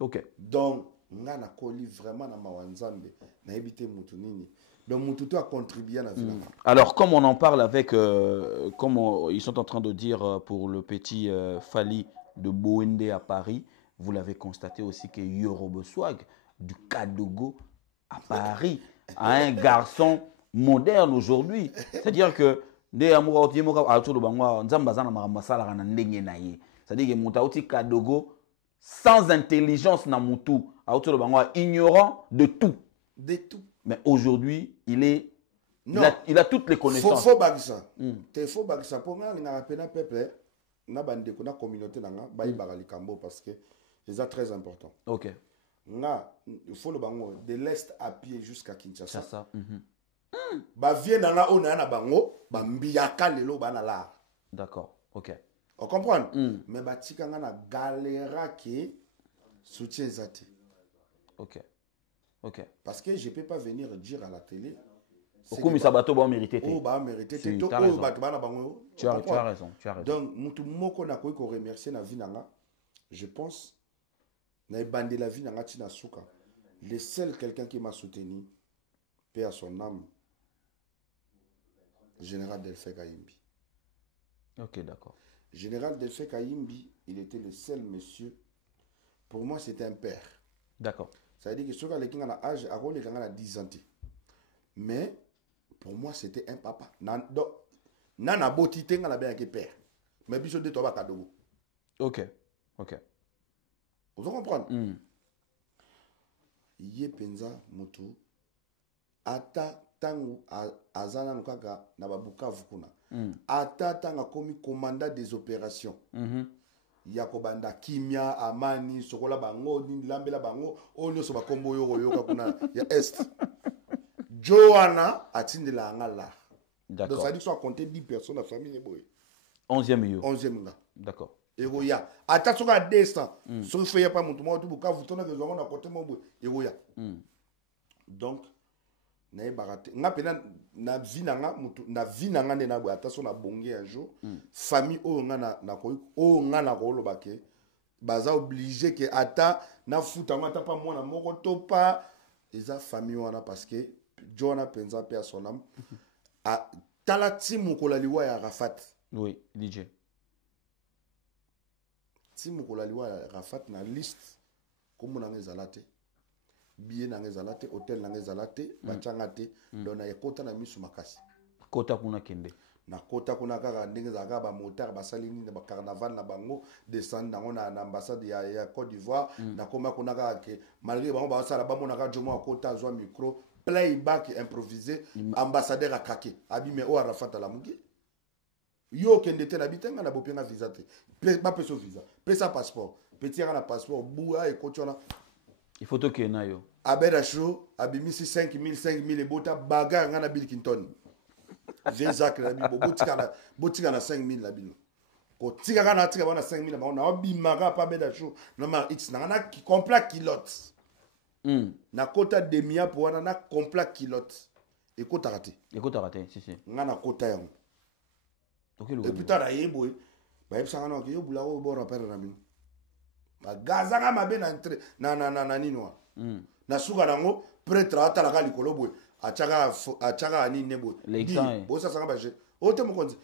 OK. Donc nga na koli vraiment na mawanzambe na ebité mutu nini. Donc mutu to a contribué à la vie. Alors comme on en parle avec ils sont en train de dire pour le petit Fally de Bouende à Paris, vous l'avez constaté aussi que Yorobo Swag du Kadogo à Paris a un garçon moderne aujourd'hui. C'est-à-dire que c'est-à-dire que Moutaouti Kadogo sans intelligence na mutu, ignorant de tout. De tout. Mais aujourd'hui, il a toutes les connaissances. Faut bagisa. Te faut bagisa pour nga na rapena peuple na bande ko na communauté na nga ba ibagali kambo parce que c'est très important. OK. Nga il faut le bango de l'est à pied jusqu'à Kinshasa. Ça. Ba vie na nga ona na bango ba mbiyaka lelo ba na la. D'accord. OK. On comprend. Mais ba tika nga na galera qui soutien zati. OK. Parce que je ne peux pas venir dire à la télé. Comme ça bateau va mériter. Oh, bah mériter. Tu as raison. Donc, mutu moko na ko remercier na vie nanga. Je pense na bandé la vie nanga tina suka. Le seul quelqu'un qui m'a soutenu, paix à son âme, Général Delphin Kayimbi. OK, d'accord. Général Delphin Kayimbi, il était le seul monsieur. Pour moi, c'était un père. D'accord. Ça veut dire que sur les gens à l'âge, à les gens à 10 ans. Mais pour moi, c'était un papa. Nana botité ngala bien que père. Mais biso de toba Kadogo. OK. Vous comprenez? Yé penza mutu ata tangu azana nukaka na babukavu kuna. Ata tanga komi commandant des opérations. Yakobanda kimia amani sokola bango ni lambela bango onyo so bakombo yoka kuna ya est Joanna atindela ngala. D'accord. Donc ça dit que soit compter 10 personnes la famille boy 11e milieu. 11e nga. D'accord. Egoya ata soka 200 so fait pas mutu mo tubuka vutona ke zongo na côté mo boy egoya. Donc na ebarate nga pena na vie nanga mutu na vie nanga ne na boy ata so na bonge un jour famille o nga na ko o nga na ko lo bake baza obligé que ata na futa ngata pa mona moko to pa eza famille wana parce que Joanna penza pe à son âme a talati mukola liwa ya Rafat. Oui, DJ. Si mukola liwa ya Rafat na liste comme na ngezalate billet na ngezalate hôtel na ngezalate bachangate dona ekota na misu makasi kota kuna kende na kota kuna kaka ndenge za ba moteur basali ni ba carnaval na bango descendre nango na ambassade ya Côte d'Ivoire na koma kuna kaka ke malgré bango ba sala ba mona ka jomo kota zwa micro playback improvisé ambassadeur akake abime o Rafat la muki yo kende te na bitenga na bopenga visa te ba peso visa pesa passeport petit na passeport bua e kochona il faut to kena yo abeda show abimisi 5000 ebota baga ngana Bill Clinton Zezak la bibo botika na 5000 la bino ko tika kana tika bana 5000 ba na obimaka pa beda show na ma x na ki complet kilote na kota demia po wana na complet kilote ekota raté si ngana kota yango et putain la yebo ba yebsanga no ke yobula o bo rapper na bino ba gazanga mabe na entre na ninwa na suka nango prêtre atala likolo boy achaka ani nebo bo sasa ngaba je ote mokonzi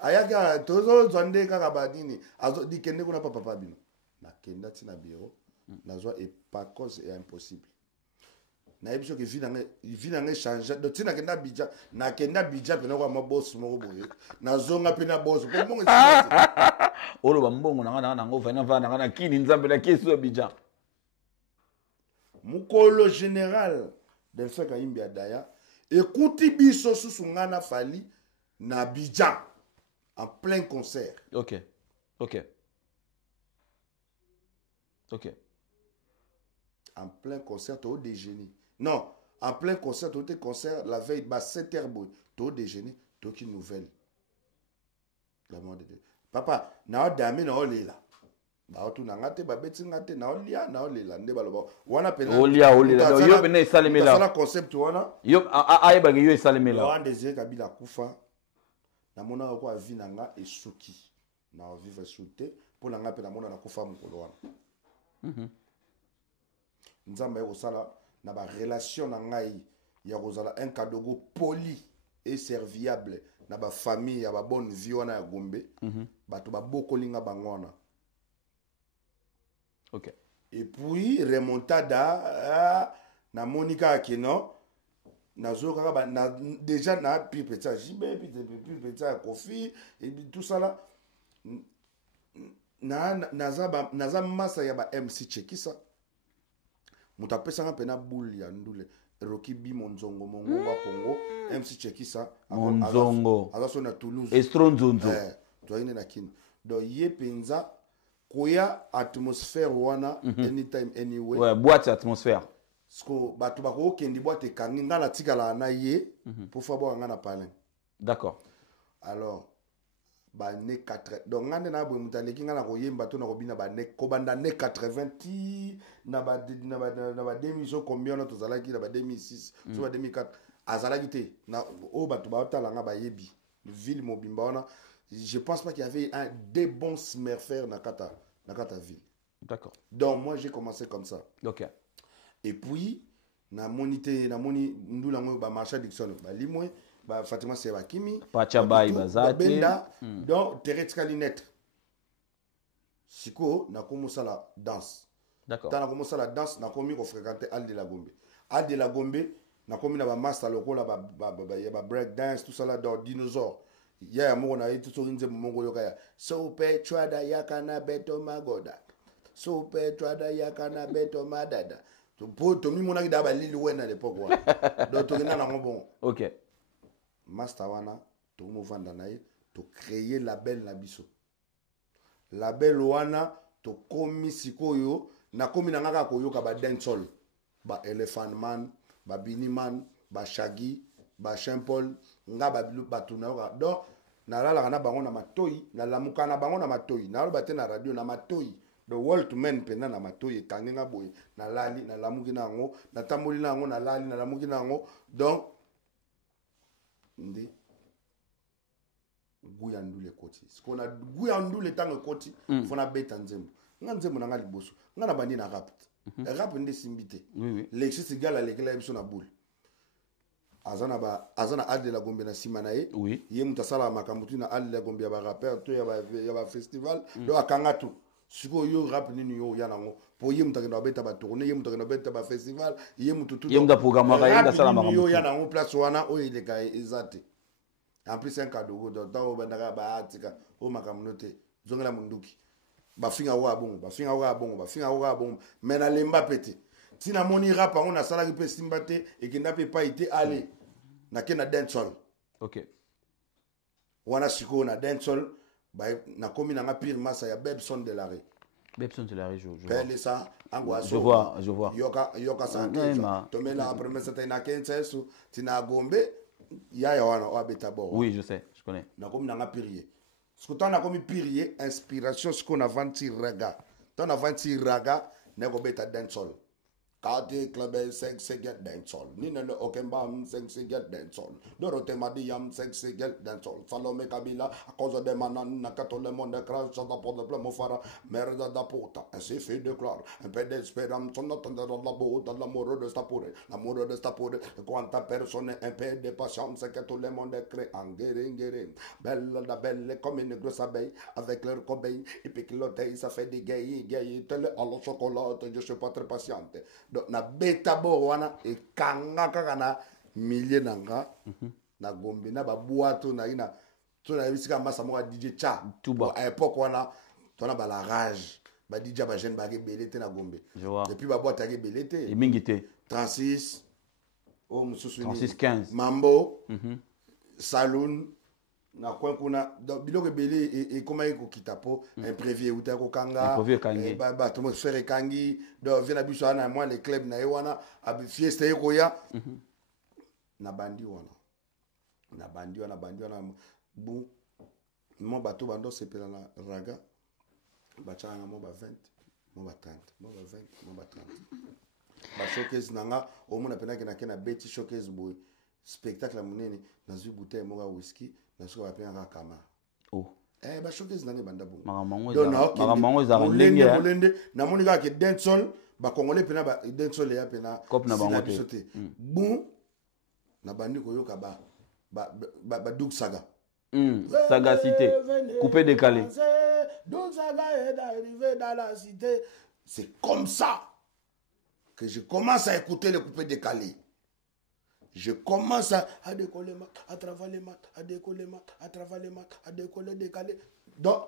ayaka tozo zonde kaka badini azo dikende kuna papa bino na kenda tina bureau na zwa et pas cause est impossible na ebiso ke vinange changer do tina kenda bija na kenda bija pena kwa maboss moko boye na zonga pena boss ko mongo olo bambongo na ngo vana na kini nzambe na kesu bija mukolo général Delphin Kayimbi adaya écoute biso susungana Fally na Abidjan en plein concert. OK. Ok. En plein concert, tu as au déjeuner. Non, en plein concert, tu as concert la veille, 7h, tu as au déjeuner, tu as une nouvelle. La mort de Dieu. Papa, na dame na olela. Ba otu na ngate ba beti ngate na olia na olela nde baloba. Wana pena. Olia. Yo pena salimela. Ça concept wana. Yo ayeba yo salimela. Wana Désiré Kabila kufa. Na mona ko avi na nga esuki. Na vivre souté pour na nga pe na mona na kufa mukolo wana. Nzamba yako sala na ba relation na ngai ya kozala un cadeau poli et serviable na ba famille ya ba bonne vie wana ya Gombe. Bato ba bokolinga bangona. Ok. Et puis remontada na Monica Akino na zo kaka na déjà na pire petit jibe puis petit Kofi et tout ça là na massa ya ba MC Chekisa muta pesa nga pena boule ya ndule Rocky B Monzongo Mongo wa Congo MC Chekisa Monzongo azo na Toulouse Estronzonzo to ine na kin do ye penza koya atmosphère wana anytime anyway ouais boîte atmosphère sko batu bako kendi boîte kangi ngala tikala na ye pour fa bo ngana parler d'accord alors ba ne 4 donc ngande na bo mutaleki ngana ko yemba to na ko bina ba ne ko banda ne 80 na ba 2000 combien na to zalaki na ba 2006 so ba 2004 azalaki te na o batu ba talanga ba yebi ville mobimba wana. Je pense pas qu'il y avait des bons smurfers dans Kata ville. D'accord. Donc moi j'ai commencé comme ça. Ok. Et puis na moni ndu la mo ba marché diction ba limwe ba Fatima Seba Kimi Pacha Bay Bazate benda donc Teretka Linette. Siko na commencé la danse. D'accord. Tant na commencé la danse na komi ko fréquenter Al de la Gombe. Al de la Gombe na komi na ba master lokola ba break dance tout ça là dans dinosaure. Ya mo na itu so nze mongo yoka so pe trada yakana beto magoda so pe trada yakana beto madada to po to mi mona kida ba lili wena l'époque wa donc to ngena na bon. OK. Master wana to mo vanda na to créer label na biso label wana to komi sikoyo na komi na ngaka koyoka ba dancehall ba Elephant Man ba Bini Man ba Shaggy ba Champol nga ba bilu batuna yoka donc na la na bango na matoi na lamuka na bango na matoi na lo bate na radio na matoi the world men pena na matoi kangenga boy na lali na lamuki na ngo na tamoli na ngo na lali na lamuki na ngo donc ndi guya ndule koti skona guya ndule tango koti fona beta nzembo nga nzembo na nga liboso nga na bandi na rap rap ndi simbite oui Lexis gala lekela biso na boule azana Al de la Gombe na sima na ye oui ye mutasala makambutu na Al de la Gombe ya ba rapper to ya ba festival do akanga tu siko yo rap nini yo ya nango po ye mutakenda beta ba tourner ye mutakenda beta ba festival ye mututu ye muta programme ka ye sala makambutu yo ya nango place wana o ile ka ezate en plus un cadeau do tawo bandaka ba atika o makamunote zongela munduki ba finga wa bongo mena lemba pete tina moni rap on a salaki pe simbate et qui n'a pas été allé na kena dancehall. OK. Wana siko na dancehall ba na komi na pire massa ya Bebson de la rue. Bebson de la rue je Pele ça angwa je vois yoka sanke tomé la première c'était na kensesu tina Gombe ya wana o abeta bo. Oui, je sais, je connais. Na komi na pirier. Ce que na komi pirier inspiration ce qu'on a vanti raga. Ton avanti raga na go beta dancehall. Kati club 5 get dancehall. Nina le Okembam 5 get dancehall. Dorote Madiam 5 get dancehall. Salome Kabila à cause de manan na kato le monde crash ça pour de plein fara merda da puta. Ainsi fait de clair. Un peu d'espérance son attendre dans la boue dans l'amour de stapore. Quanta personne un peu de patience que tout le monde crée en guérin. Belle comme une grosse abeille avec leur cobaye et puis l'hôtel ça fait des gays tel à la chocolat je suis pas très patiente. Donc na beta bo wana e kanga kaka na millier nanga na Gombe na ba boato na ina to na bisika masa mo DJ Cha Touba à époque wana to na ba la rage ba DJ ba jeune ba ke belete na Gombe depuis ba boîte ke belete et mingité 36 oh mususu 36 15 Mambo Saloon na coin kuna biloko ebele ekomaki kokita po imprévu euta kokanga bato mosfere ekangi donc vie na biso wana mwa le club na ye wana fiesta ekoya na bandi wana bu mo bato bando sepela na raga bachanga mo ba 20 mo ba 30 mo ba 20 mo ba 30 ba showcase nanga omona penaki na kena beti showcase boy spectacle la monene na zui bouteille mo ga whisky na soka ba penga kama ba showcase nanga banda bo maramango za ndenge molende na moni ga ke dancehall ba congolais pena ba dancehall ya pena cop na bango te bon na bandi koyoka ba Doug Saga sagacité coupé décalé Doug Saga est arrivé dans la cité. C'est comme ça que je commence à écouter les coupés décalés. Je commence à décoller mat, à travailler mat, à décoller mat, à travailler mat, à décoller décalé. Donc,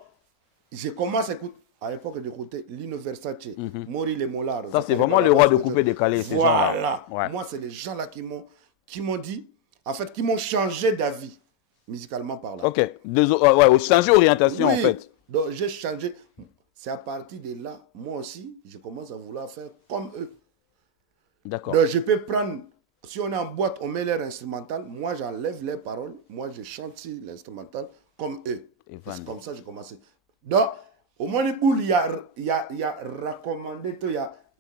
je commence à écouter. À l'époque d'écouter Lino Versace, Mori les Molars. Ça, c'est vraiment le roi de couper décalé. Voilà. Ouais. Moi, c'est les gens là qui m'ont dit, en fait, qui m'ont changé d'avis, musicalement parlant. Ok. Changer d'orientation, en fait. Donc, j'ai changé. C'est à partir de là, moi aussi, je commence à vouloir faire comme eux. D'accord. Donc, je peux prendre, si on est en boîte, on met l'air instrumental. Moi, j'enlève les paroles. Moi, je chante l'instrumental comme eux. C'est comme ça que j'ai commencé. Donc, au moins, il y a recommandé,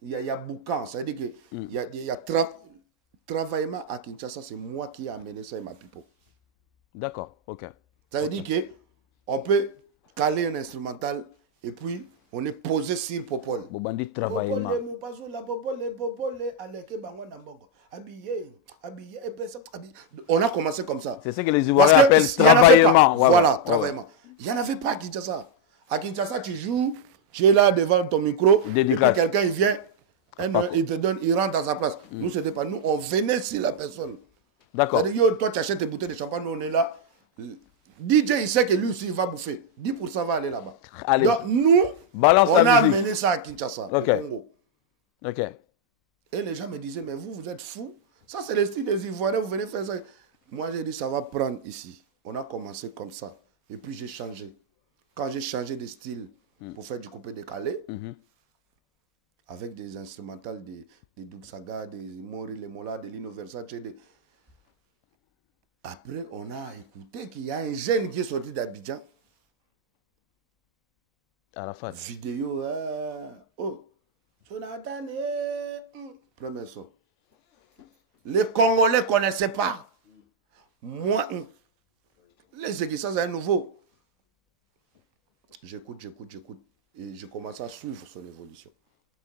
il y a boucan. Ça veut dire qu'il y a travaillement à Kinshasa, c'est moi qui ai amené ça et ma pipo. D'accord, ok. Ça veut dire qu'on peut caler un instrumental et puis on est posé sur Popol. Bobandi travaillement. On a commencé comme ça. C'est ce que les Ivoiriens appellent travaillement. Voilà, travaillement. Il n'y en avait pas à Kinshasa. À Kinshasa, tu joues, tu es là devant ton micro, et puis quelqu'un il vient, il te donne, il rentre dans sa place. Nous, c'était pas nous, on venait sur la personne. D'accord. C'est-à-dire, toi, tu achètes tes bouteilles de champagne, nous, on est là. DJ, il sait que lui aussi, il va bouffer. 10% va aller là-bas. Donc, nous, on a amené ça à Kinshasa, au Congo. Ok. Et les gens me disaient, mais vous êtes fous. Ça, c'est le style des Ivoiriens, vous venez faire ça. Moi, j'ai dit, ça va prendre ici. On a commencé comme ça. Et puis, j'ai changé. Quand j'ai changé de style pour faire du coupé décalé, avec des instrumentales, des Doug Saga, des Mori les Mola, des Lino Versace, après, on a écouté qu'il y a un jeune qui est sorti d'Abidjan. Arafat. Vidéo. Jonathan, premier son. Les Congolais ne connaissaient pas. Moi, les Égyptiens, c'est un nouveau. J'écoute. Et je commence à suivre son évolution.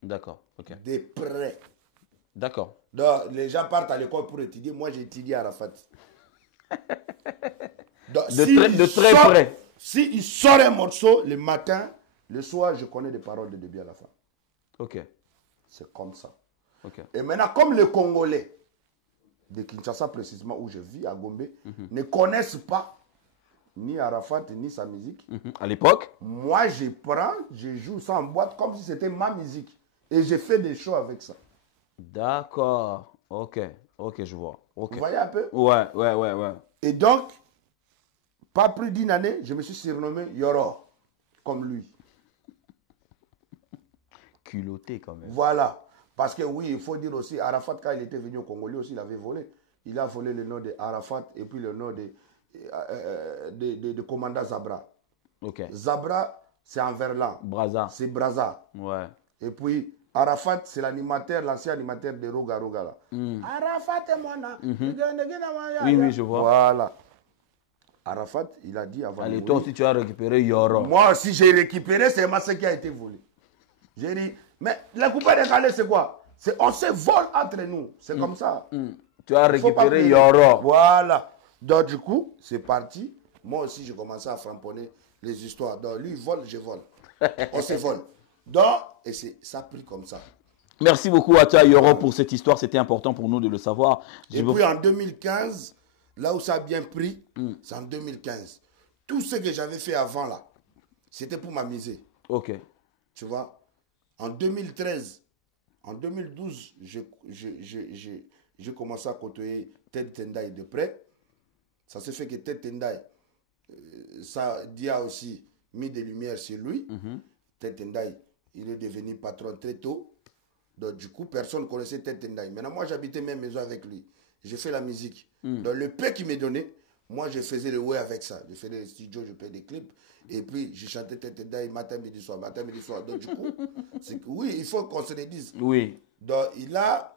D'accord, ok. De près. D'accord. Donc, les gens partent à l'école pour étudier. Moi, j'ai étudié à Arafat. Donc, de très près. S'il sort un morceau le matin, le soir, je connais des paroles de début à la fin. Ok. C'est comme ça. Ok. Et maintenant, comme les Congolais de Kinshasa précisément, où je vis, à Gombe, ne connaissent pas ni Arafat ni sa musique. À l'époque, moi, je joue ça en boîte comme si c'était ma musique. Et j'ai fait des shows avec ça. D'accord. Ok, je vois. Okay. Vous voyez un peu? Ouais. Et donc, pas plus d'une année, je me suis surnommé Yoro, comme lui. Culotté quand même. Voilà. Parce que oui, il faut dire aussi, Arafat, quand il était venu au Congo, lui aussi, il avait volé. Il a volé le nom de Arafat et puis le nom de commandant Zabra. Ok. Zabra, c'est en verlan. Braza. C'est Braza. Ouais. Et puis, Arafat, c'est l'animateur, l'ancien animateur de Roga Roga. Là. Arafat est mon nom. Oui, je vois. Voilà. Arafat, il a dit avant. Allez, toi aussi, tu as récupéré Yoro. Moi aussi, j'ai récupéré, c'est ma qui a été volé. J'ai dit, mais la coupe décalée, c'est quoi? On se vole entre nous. C'est comme ça. Tu as récupéré Yoro. Voilà. Donc, du coup, c'est parti. Moi aussi, j'ai commencé à framponner les histoires. Donc, lui, il vole, je vole. On se vole. Donc, et ça a pris comme ça. Merci beaucoup à toi, Yoro, pour cette histoire. C'était important pour nous de le savoir. Et puis, en 2015, là où ça a bien pris, c'est en 2015. Tout ce que j'avais fait avant, là, c'était pour m'amuser. Ok. Tu vois, en 2013, en 2012, j'ai commencé à côtoyer Ted Tendai de près. Ça s'est fait que Ted Tendai, ça, Dia aussi mis des lumières sur lui. Tête Ndaye, il est devenu patron très tôt. Donc, du coup, personne ne connaissait Tête Ndaye. Maintenant, moi, j'habitais même maison avec lui. J'ai fait la musique. Donc, le peu qu'il me donnait, moi, je faisais le way avec ça. Je faisais des studios, je faisais des clips. Et puis, je chantais Tête Ndaye matin, midi, soir. Matin, midi, soir. Donc, du coup, oui, il faut qu'on se le dise. Oui. Donc, il a,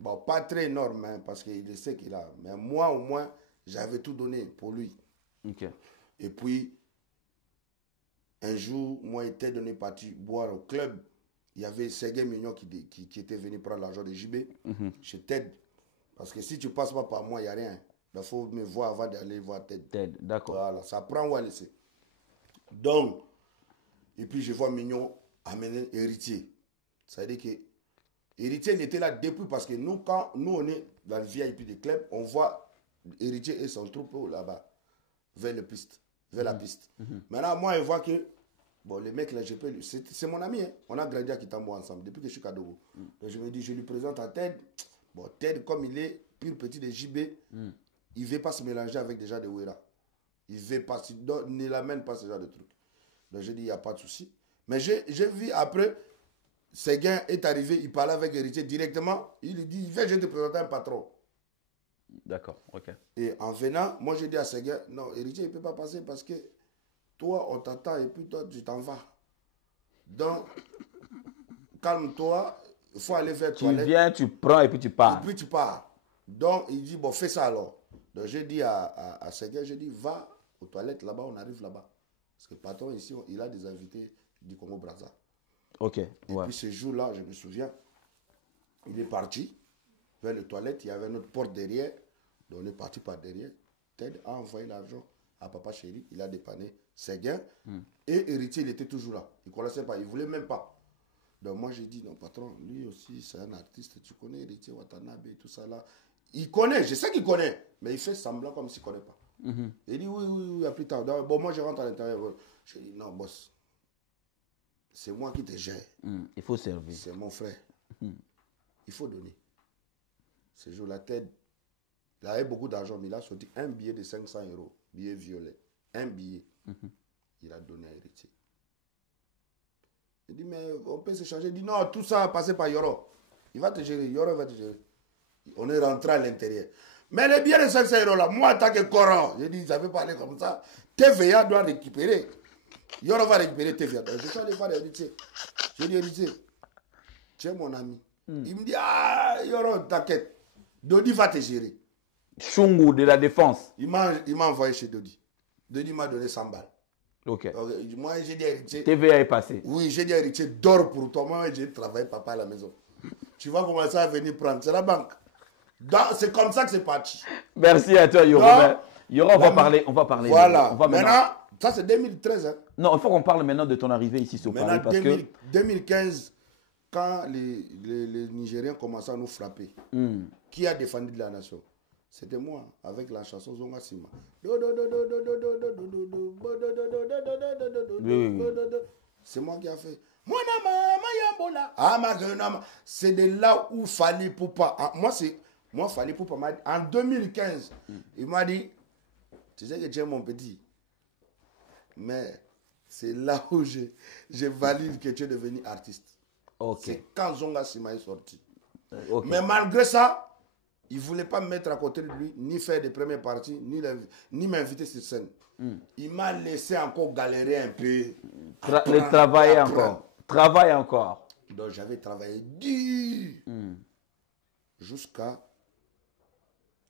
bon, pas très énorme, hein, parce qu'il sait qu'il a. Mais moi, au moins, j'avais tout donné pour lui. Ok. Et puis, un jour, moi, j'étais donné parti boire au club. Il y avait Sergueï Mignon qui était venu prendre l'argent de JB. Je t'aide. Parce que si tu ne passes pas par moi, il n'y a rien. Il faut me voir avant d'aller voir Ted. Ted, d'accord. Voilà, ça prend ou à laisser. Donc, et puis je vois Mignon amener Héritier. Ça veut dire que Héritier était là depuis parce que nous, quand nous on est dans le VIP du club, on voit Héritier et son troupeau là-bas, vers, vers la piste. Maintenant, moi, je vois que bon, les mecs là, c'est mon ami, hein. On a grandi à Kitambo ensemble depuis que je suis Kadogo. Donc je me dis, je lui présente à Ted. Bon, Ted, comme il est pur petit de JB, il ne veut pas se mélanger avec des gens de Ouera. Il veut pas, ne l'amène pas ce genre de trucs. Donc j'ai dit, il n'y a pas de souci. Mais j'ai vu après, Séguin est arrivé, il parlait avec Héritier directement. Il lui dit, viens, je vais te présenter un patron. D'accord, ok. Et en venant, moi j'ai dit à Séguin, non, Héritier, il ne peut pas passer parce que toi, on t'attend et puis toi, tu t'en vas. Donc, calme-toi, il faut aller vers Tu toilette. viens, tu prends et puis tu pars. Et puis tu pars. Donc, il dit, bon, fais ça alors. Donc, j'ai dit à Séguin, j'ai dit, va aux toilettes là-bas, on arrive là-bas. Parce que le patron ici, il a des invités du Congo-Brazza. Ok, Et puis ce jour-là, je me souviens, il est parti vers les toilettes, il y avait notre porte derrière. Donc, on est parti par derrière. Ted a envoyé l'argent à Papa Chéri, il a dépanné Séguin. Et Héritier, il était toujours là. Il ne connaissait pas, il ne voulait même pas. Donc moi j'ai dit, non patron, lui aussi c'est un artiste, tu connais Héritier Watanabe et tout ça là. Il connaît, je sais qu'il connaît, mais il fait semblant comme s'il ne connaît pas. Il dit, oui, plus tard. Bon, moi je rentre à l'intérieur. Je dis, non boss, c'est moi qui te gère. Il faut servir. C'est mon frère. Il faut donner. Ce jour-là, Ted, il avait beaucoup d'argent, mais il a sorti un billet de 500 €, billet violet. Un billet. Il a donné à Héritier. Il dit, mais on peut s'échanger. Il dit, non, tout ça va passer par Yoro. Il va te gérer, Yoro va te gérer. On est rentré à l'intérieur. Mais les billets de 500 € là, moi, en tant que Coran, j'ai dit, ça veut parler comme ça. TVA doit récupérer. Yoro va récupérer TVA. Donc, je suis allé voir Héritier. J'ai dit, Héritier, tu es mon ami. Il me dit, ah, Yoro, t'inquiète. Dodi va te gérer. Chungu de la défense. Il m'a envoyé chez Dodi. Dodi m'a donné 100 balles. Ok. Moi, j'ai dit à Héritier. TVA est passé. Oui, j'ai dit à Héritier, dors pour toi. Moi, j'ai travaillé papa à la maison. Tu vas commencer à venir prendre. C'est la banque. C'est comme ça que c'est parti. Merci à toi, Yoro. Yoro, on va parler. Voilà. Maintenant, ça c'est 2013. Hein. Non, il faut qu'on parle maintenant de ton arrivée ici sur Paris. Parce que 2015, quand les Nigériens commençaient à nous frapper, qui a défendu la nation? C'était moi, avec la chanson Zonga Sima. C'est moi qui a fait. C'est de là où Fally Poupa. Moi, Fally Poupa m'a dit, en 2015, il m'a dit, tu sais que tu es mon petit. Mais c'est là où je valide que tu es devenu artiste. Okay. C'est quand Zonga Sima est sorti. Okay. Mais malgré ça, il ne voulait pas me mettre à côté de lui, ni faire des premières parties, ni m'inviter sur scène. Il m'a laissé encore galérer un peu. Travailler encore. Donc j'avais travaillé dur. Jusqu'à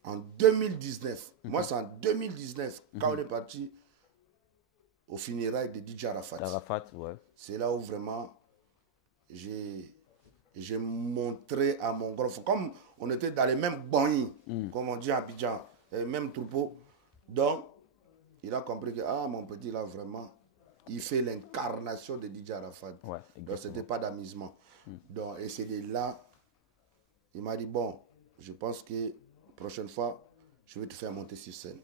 en 2019. Moi, c'est en 2019, quand on est parti au funérailles de DJ Arafat. Ouais. C'est là où vraiment j'ai montré à mon grand frère. Comme on était dans les mêmes bonnies, comme on dit à Abidjan, les mêmes troupeaux. Donc, il a compris que, mon petit, là, vraiment, il fait l'incarnation de DJ Arafat. Ouais, donc, ce n'était pas d'amusement. Donc, et c'est de là, il m'a dit, bon, je pense que prochaine fois, je vais te faire monter sur scène.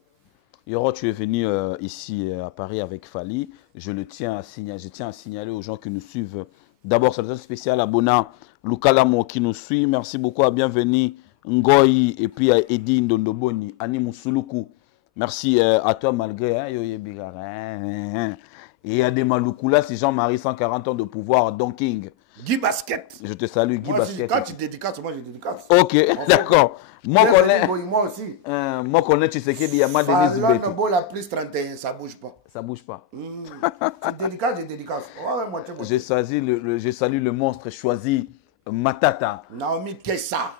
Yoro, tu es venu ici à Paris avec Fally. Je tiens à signaler aux gens qui nous suivent. D'abord, c'est spécial à Bona Lukalamo qui nous suit. Merci beaucoup, à bienvenue Ngoyi et puis à Edi Ndondoboni, Ani Musuluku, Merci à toi malgré. Hein, Yoye Bigara, hein. Et il y a des Maloukoula, c'est Jean-Marie, 140 ans de pouvoir, Don King. Guy Basket. Je te salue, Guy Moi, Basket. quand tu dédicaces, moi je dédicace. Ok, d'accord. Moi, Moi aussi. Moi, connais, tu sais qu'il y a ma Denise Beto. Fallon la plus 31, ça bouge pas. Ça bouge pas. Tu dédicaces, je dédicace. Ouais, moi, J'ai salué le monstre choisi, Matata. Naomi Kessa.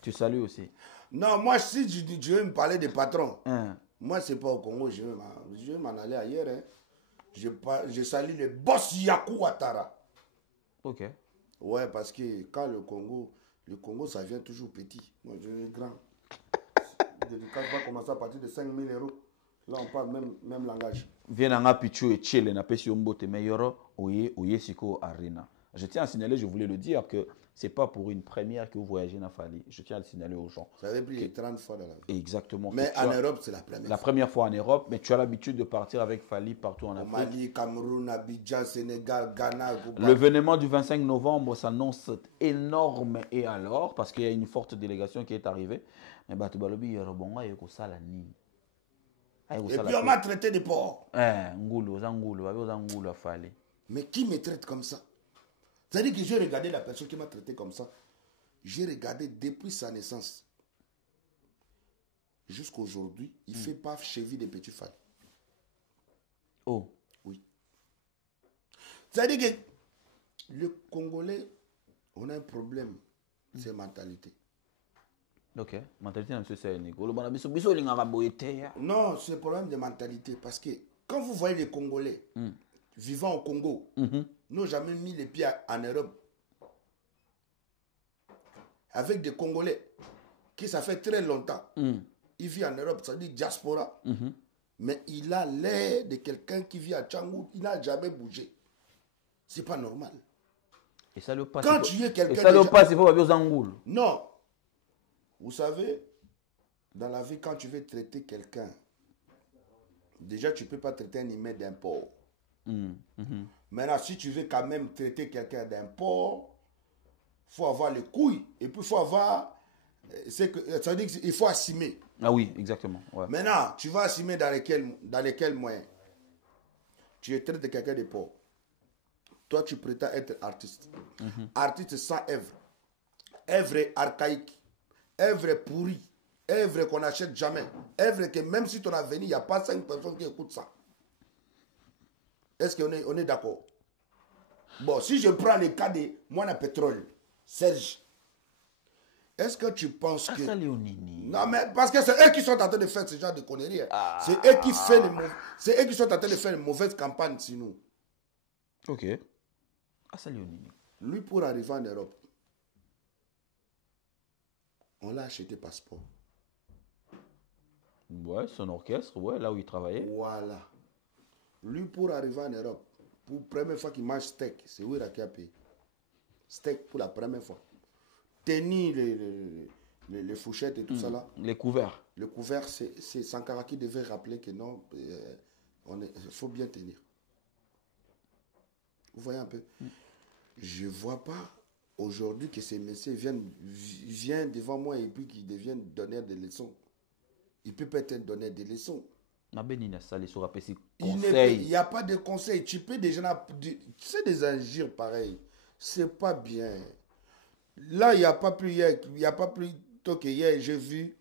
Tu salues aussi. Non, moi, si je veux me parler des patrons, Hein. moi, c'est pas au Congo, je veux m'en aller ailleurs. Hein. Je salue le boss Yaku Ouattara. Ok. Ouais, parce que quand le Congo, ça vient toujours petit. Moi, je suis grand. Le dédicace va commencer à partir de 5 000 €. Là, on parle même langage. Viens en Pichu et Tchele, n'a pas si on botte meilleur, oye siko arena. Je tiens à signaler, je voulais le dire, que c'est pas pour une première que vous voyagez dans Fali. Je tiens à le signaler aux gens. Ça avait pris 30 fois dans la vie. Exactement. Mais en Europe, c'est la première La première fois en Europe, mais tu as l'habitude de partir avec Fali partout en Au Afrique. Mali, Cameroun, Abidjan, Sénégal, Ghana. L'événement du 25 novembre s'annonce énorme et alors, parce qu'il y a une forte délégation qui est arrivée. Mais bah, tu vas le dire, bon, il y a ça la nuit. Et puis on m'a traité de porc. Mais qui me traite comme ça? C'est-à-dire que j'ai regardé la personne qui m'a traité comme ça. J'ai regardé depuis sa naissance. Jusqu'à aujourd'hui, il ne fait pas cheville des petits fans. Oh. Oui. C'est-à-dire que le Congolais, on a un problème. C'est mentalité. Ok. Mentalité, c'est non, c'est un problème de mentalité. Parce que quand vous voyez les Congolais vivant au Congo, n'ont jamais mis les pieds en Europe. Avec des Congolais qui, ça fait très longtemps, il vit en Europe, ça dit diaspora. Mais il a l'air de quelqu'un qui vit à Tchangou, il n'a jamais bougé. C'est pas normal. Et ça le passe. Quand tu es quelqu'un. Et ça le passe, il faut aller aux Angoules. Non. Vous savez, dans la vie, quand tu veux traiter quelqu'un, déjà, tu ne peux pas traiter un humain d'un porc. Maintenant, si tu veux quand même traiter quelqu'un d'un porc, il faut avoir les couilles. Et puis, il faut avoir... ça veut dire qu'il faut assumer. Ah oui, exactement. Ouais. Maintenant, tu vas assumer dans lesquels moyens? Tu traites quelqu'un de porc. Toi, tu prétends être artiste. Artiste sans œuvre. Œuvre archaïque. Œuvre pourrie. Œuvre qu'on n'achète jamais. Œuvre que même si tu en as venu, il n'y a pas 5 personnes qui écoutent ça. Est-ce qu'on est d'accord? Bon, si je prends le cas de Moana Pétrole, Serge, est-ce que tu penses que... Non, mais parce que c'est eux qui sont en train de faire ce genre de conneries. C'est eux qui c'est eux qui sont en train de faire une mauvaise campagne sinon. Ok. Lui, pour arriver en Europe, on l'a acheté passeport. Ouais, son orchestre, ouais, là où il travaillait. Voilà. Lui, pour arriver en Europe, pour la première fois qu'il mange steak, c'est Ouira qui a payé. Steak pour la première fois. Tenir les fourchettes et tout ça là. Les couverts. Le couvert, c'est Sankara qui devait rappeler que non, il faut bien tenir. Vous voyez un peu? Je ne vois pas aujourd'hui que ces messieurs viennent devant moi et puis qu'ils deviennent donner des leçons. Il ne peut pas être donner des leçons. Il n'y a pas de conseil. Tu peux déjà... Tu sais, des injures pareilles. C'est pas bien. Là, il n'y a pas plus hier. Il n'y a pas plus tôt que hier. J'ai vu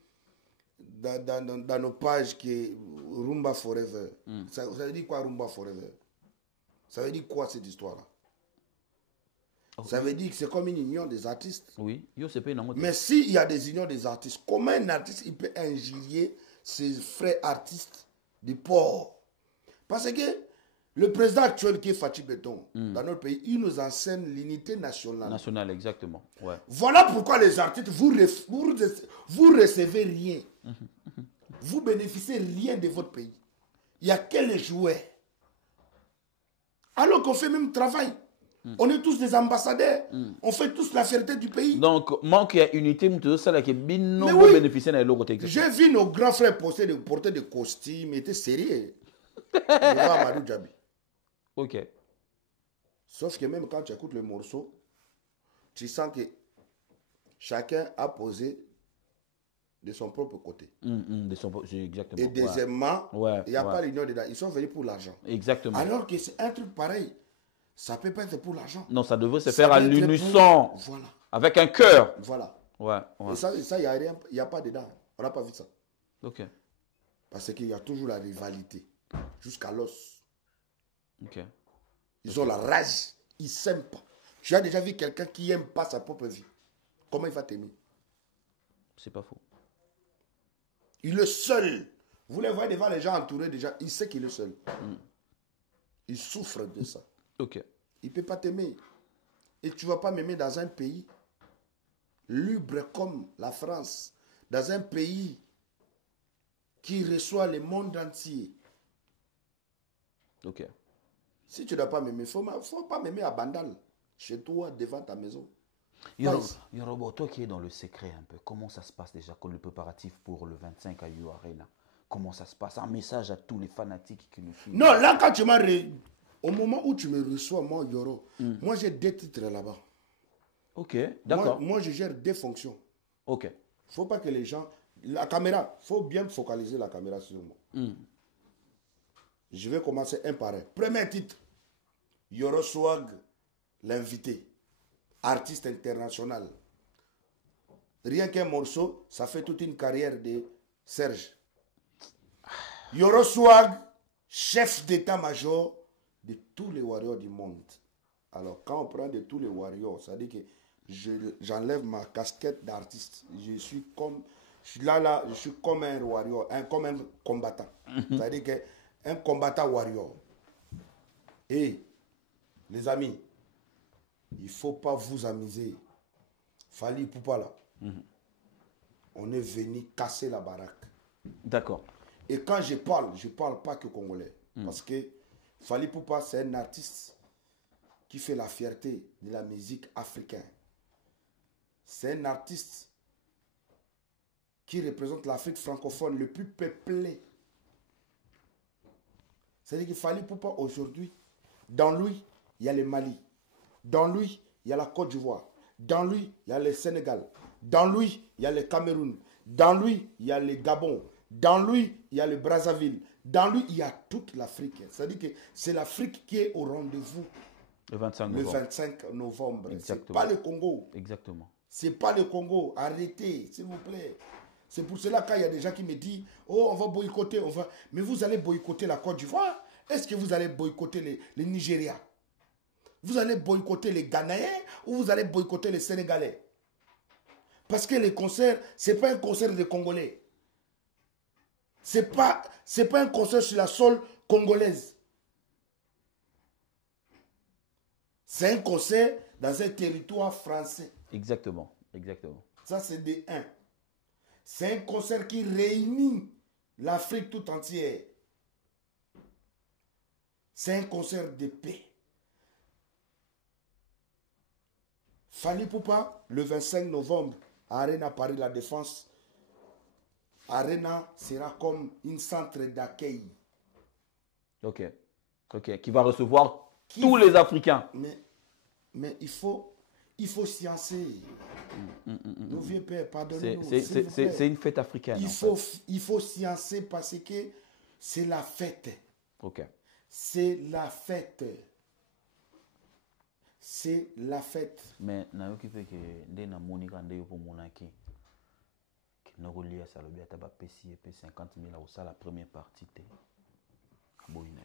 dans nos pages qui est Rumba Forever. Ça veut dire quoi, Rumba Forever? Ça veut dire quoi, cette histoire-là? Ça veut dire que c'est comme une union des artistes. Oui. Mais s'il y a des unions des artistes, comment un artiste il peut injurier ses frères artistes du port? Parce que le président actuel qui est Fatih Béton, dans notre pays, il nous enseigne l'unité nationale. Nationale, exactement. Ouais. Voilà pourquoi les artistes, vous recevez rien. Vous bénéficiez rien de votre pays. Il n'y a que les joueurs. Alors qu'on fait même travail. On est tous des ambassadeurs. On fait tous la fierté du pays. Donc, manque de unité, j'ai vu nos grands frères porter des costumes, étaient sérieux. Devant Amadou Djabi. Ok. Sauf que même quand tu écoutes le morceau, tu sens que chacun a posé de son propre côté. Exactement. Et deuxièmement, ouais. il n'y a pas l'union dedans. Ils sont venus pour l'argent. Exactement. Alors que c'est un truc pareil. Ça ne peut pas être pour l'argent. Non, ça devrait se faire à l'unisson. Voilà. Avec un cœur. Voilà. Ouais. Et ça il n'y a rien, il n'y a pas dedans. On n'a pas vu ça. Ok. Parce qu'il y a toujours la rivalité. Jusqu'à l'os. Ok. Ils ont la rage. Ils ne s'aiment pas. Tu as déjà vu quelqu'un qui n'aime pas sa propre vie. Comment il va t'aimer? C'est pas faux. Il est seul. Vous les voyez devant les gens entourés déjà. Il sait qu'il est seul. Il souffre de ça. Ok. Il ne peut pas t'aimer. Et tu ne vas pas m'aimer dans un pays libre comme la France. Dans un pays qui reçoit le monde entier. Ok. Si tu ne dois pas m'aimer, il ne faut pas m'aimer à Bandal. Chez toi, devant ta maison. Yorobo, toi qui es dans le secret un peu, comment ça se passe déjà le préparatif pour le 25 à U Arena? Comment ça se passe? Un message à tous les fanatiques qui nous suivent. Non, là, quand tu m'as... Au moment où tu me reçois, moi, Yoro, moi, j'ai 2 titres là-bas. Ok, d'accord. Moi, je gère 2 fonctions. Ok. Il ne faut pas que les gens... La caméra, il faut bien focaliser la caméra sur moi. Je vais commencer un par un. Premier titre, Yoro Swag, l'invité. Artiste international. Rien qu'un morceau, ça fait toute une carrière de Serge. Yoro Swag, chef d'état-major de tous les warriors du monde. Alors, quand on prend de tous les warriors, ça veut dire que j'enlève ma casquette d'artiste. Je suis comme un warrior, comme un combattant. Ça veut dire qu'un combattant warrior. Et, les amis, il ne faut pas vous amuser. Fally Ipupa là. On est venu casser la baraque. D'accord. Et quand je parle pas que congolais. Parce que Fally Ipupa, c'est un artiste qui fait la fierté de la musique africaine. C'est un artiste qui représente l'Afrique francophone le plus peuplé. C'est-à-dire que Fally Ipupa aujourd'hui, dans lui, il y a le Mali. Dans lui, il y a la Côte d'Ivoire. Dans lui, il y a le Sénégal. Dans lui, il y a le Cameroun. Dans lui, il y a le Gabon. Dans lui, il y a le Brazzaville. Dans lui, il y a toute l'Afrique. C'est-à-dire que c'est l'Afrique qui est au rendez-vous. Le 25 novembre. Le 25 novembre. Ce n'est Exactement. pas le Congo. Exactement. Ce n'est pas le Congo. Arrêtez, s'il vous plaît. C'est pour cela qu'il y a des gens qui me disent, oh, on va boycotter. Mais vous allez boycotter la Côte d'Ivoire? Est-ce que vous allez boycotter les Nigérias? Vous allez boycotter les Ghanéens ou vous allez boycotter les Sénégalais? Parce que les concerts, ce n'est pas un concert de Congolais. Ce n'est pas un concert sur la sol congolaise. C'est un concert dans un territoire français. Exactement. Exactement. Ça, c'est des 1. C'est un concert qui réunit l'Afrique tout entière. C'est un concert de paix. Fally Ipupa, le 25 novembre, à Arena Paris La Défense. Arena sera comme un centre d'accueil. Ok. Ok. Qui va recevoir tous les Africains. Mais il faut sciencer. Nos vieux pères, pardonnez-nous. C'est une fête africaine. Il faut sciencer parce que c'est la fête. Ok. C'est la fête. C'est la fête. Mais nayoki pe ke nde na monika nde yo monaki ke nokolia salobi ata bapesi pe 50 000 au la première partie te aboyina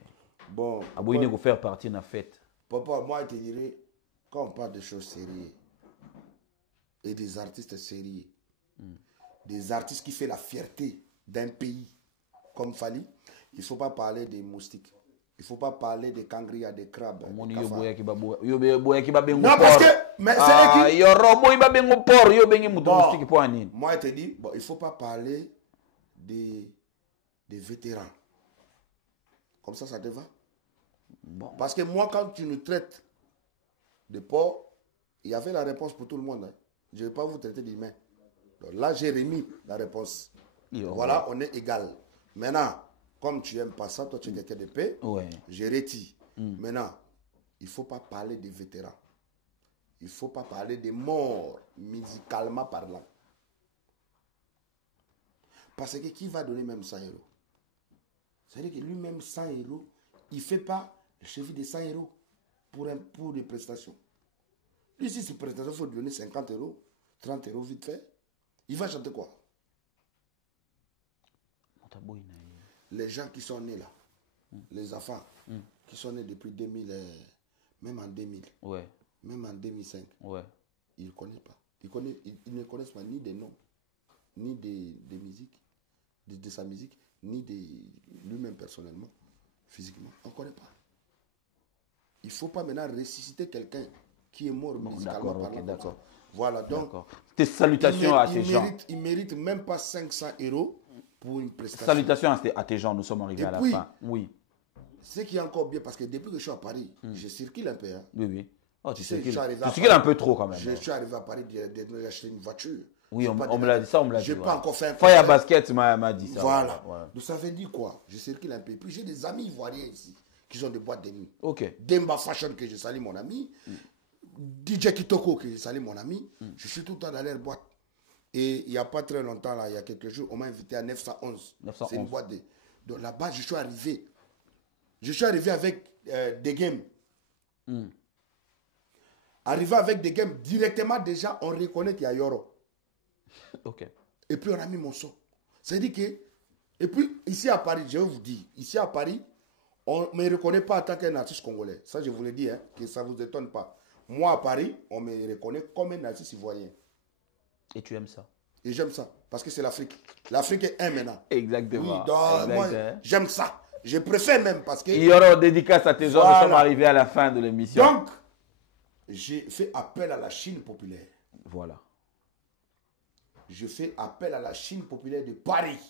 bon aboyina ko faire partie na fête. Papa, moi je te dirais, quand on parle de choses sérieuses et des artistes sérieux, des artistes qui font la fierté d'un pays comme Fally, il ne faut pas parler des moustiques. Il ne faut pas parler des kangria, des crabes. Non, parce que... Mais c'est qui? Moi, je te dis, bon, il ne faut pas parler des vétérans. Comme ça te va? Bon. Parce que moi, quand tu nous traites de porc, il y avait la réponse pour tout le monde. Hein. Je ne vais pas vous traiter d'humain. Donc là, j'ai remis la réponse. Voilà, on est égal. Maintenant, comme tu n'aimes pas ça, toi tu es quelqu'un de paix, je retire. Maintenant, il ne faut pas parler des vétérans. Il ne faut pas parler des morts, musicalement parlant. Parce que qui va donner même 100 euros? C'est-à-dire que lui-même, 100 euros, il ne fait pas le cheville de 100 euros pour des prestations. Lui, si c'est prestation, il faut lui donner 50 euros, 30 euros vite fait. Il va chanter quoi? Les gens qui sont nés là, les enfants qui sont nés depuis 2000, même en 2000, même en 2005, ils ne connaissent pas. Ils ne connaissent pas ni des noms, ni des musiques, de sa musique, ni de lui-même personnellement, physiquement. On ne connaît pas. Il ne faut pas maintenant ressusciter quelqu'un qui est mort musicalement parlant. D'accord. Voilà, donc. Tes salutations à tes gens. Il ne mérite même pas 500 euros pour une prestation. Salutations à tes gens, nous sommes arrivés à la fin. Oui. Ce qui est encore bien, parce que depuis que je suis à Paris, je circule un peu. Hein. Oui. Oh, tu circules un peu trop quand même. Je suis arrivé à Paris d'acheter une voiture. Oui, on me l'a dit ça, on me l'a dit. Je n'ai pas encore fait un Fire Basket m'a dit ça. Voilà. Donc ça veut dire quoi? Je circule un peu. Et puis j'ai des amis ivoiriens ici qui ont des boîtes de nuit. Demba Fashion, que je salue mon ami. DJ Kitoko, que je salue mon ami. Je suis tout le temps dans leur boîte. Et il n'y a pas très longtemps, là, il y a quelques jours, on m'a invité à 911. C'est une boîte de... Donc là-bas, je suis arrivé. Je suis arrivé avec des games. Arrivé avec des games, directement déjà, on reconnaît qu'il y a Yoro. Et puis on a mis mon son. C'est-à-dire que... Et puis, ici à Paris, je vais vous dire, ici à Paris, on ne me reconnaît pas en tant qu'un artiste congolais. Ça, je vous le dis, hein, que ça ne vous étonne pas. Moi, à Paris, on me reconnaît comme un artiste ivoirien. Et tu aimes ça? Et j'aime ça, parce que c'est l'Afrique. L'Afrique est un maintenant. Exactement. Oui, donc, moi, j'aime ça. Je préfère même parce que... Il y aura dédicace à tes gens, nous sommes arrivés à la fin de l'émission. Donc, j'ai fait appel à la Chine populaire. Voilà. Je fais appel à la Chine populaire de Paris.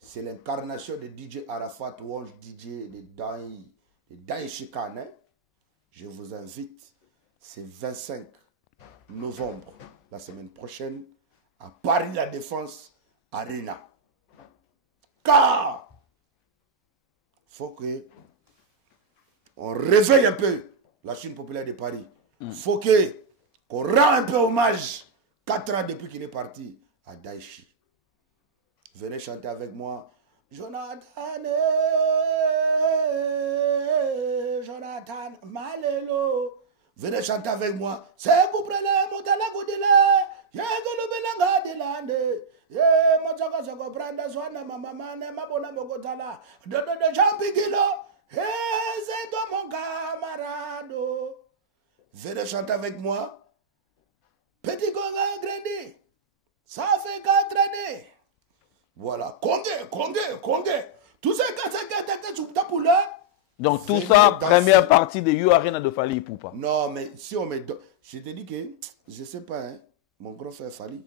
C'est l'incarnation de DJ Arafat, Walsh DJ, de Dai Chikan. Hein? Je vous invite, c'est 25 novembre, la semaine prochaine, à Paris La Défense Arena. Car il faut qu'on réveille un peu la Chine populaire de Paris. Il faut qu'on rend un peu hommage, 4 ans depuis qu'il est parti, à Daichi. Venez chanter avec moi. Jonathan Malelo. Venez chanter avec moi. C'est vous prenez mon talagoudile. Yegolo belanga delande. Ye mochaka sako pranda swana mama mane mabona bogotala. De Jean-Piguilo. C'est toi mon camarade. Venez chanter avec moi. Petit Conga grandi. Ça fait 4 années. Voilà. Congé. Tout ça, pour là. Donc tout ça, première partie de You Arena de Fally Ipupa. Non, mais si on me donne... Je te dis que, je ne sais pas, hein, mon grand frère Fally,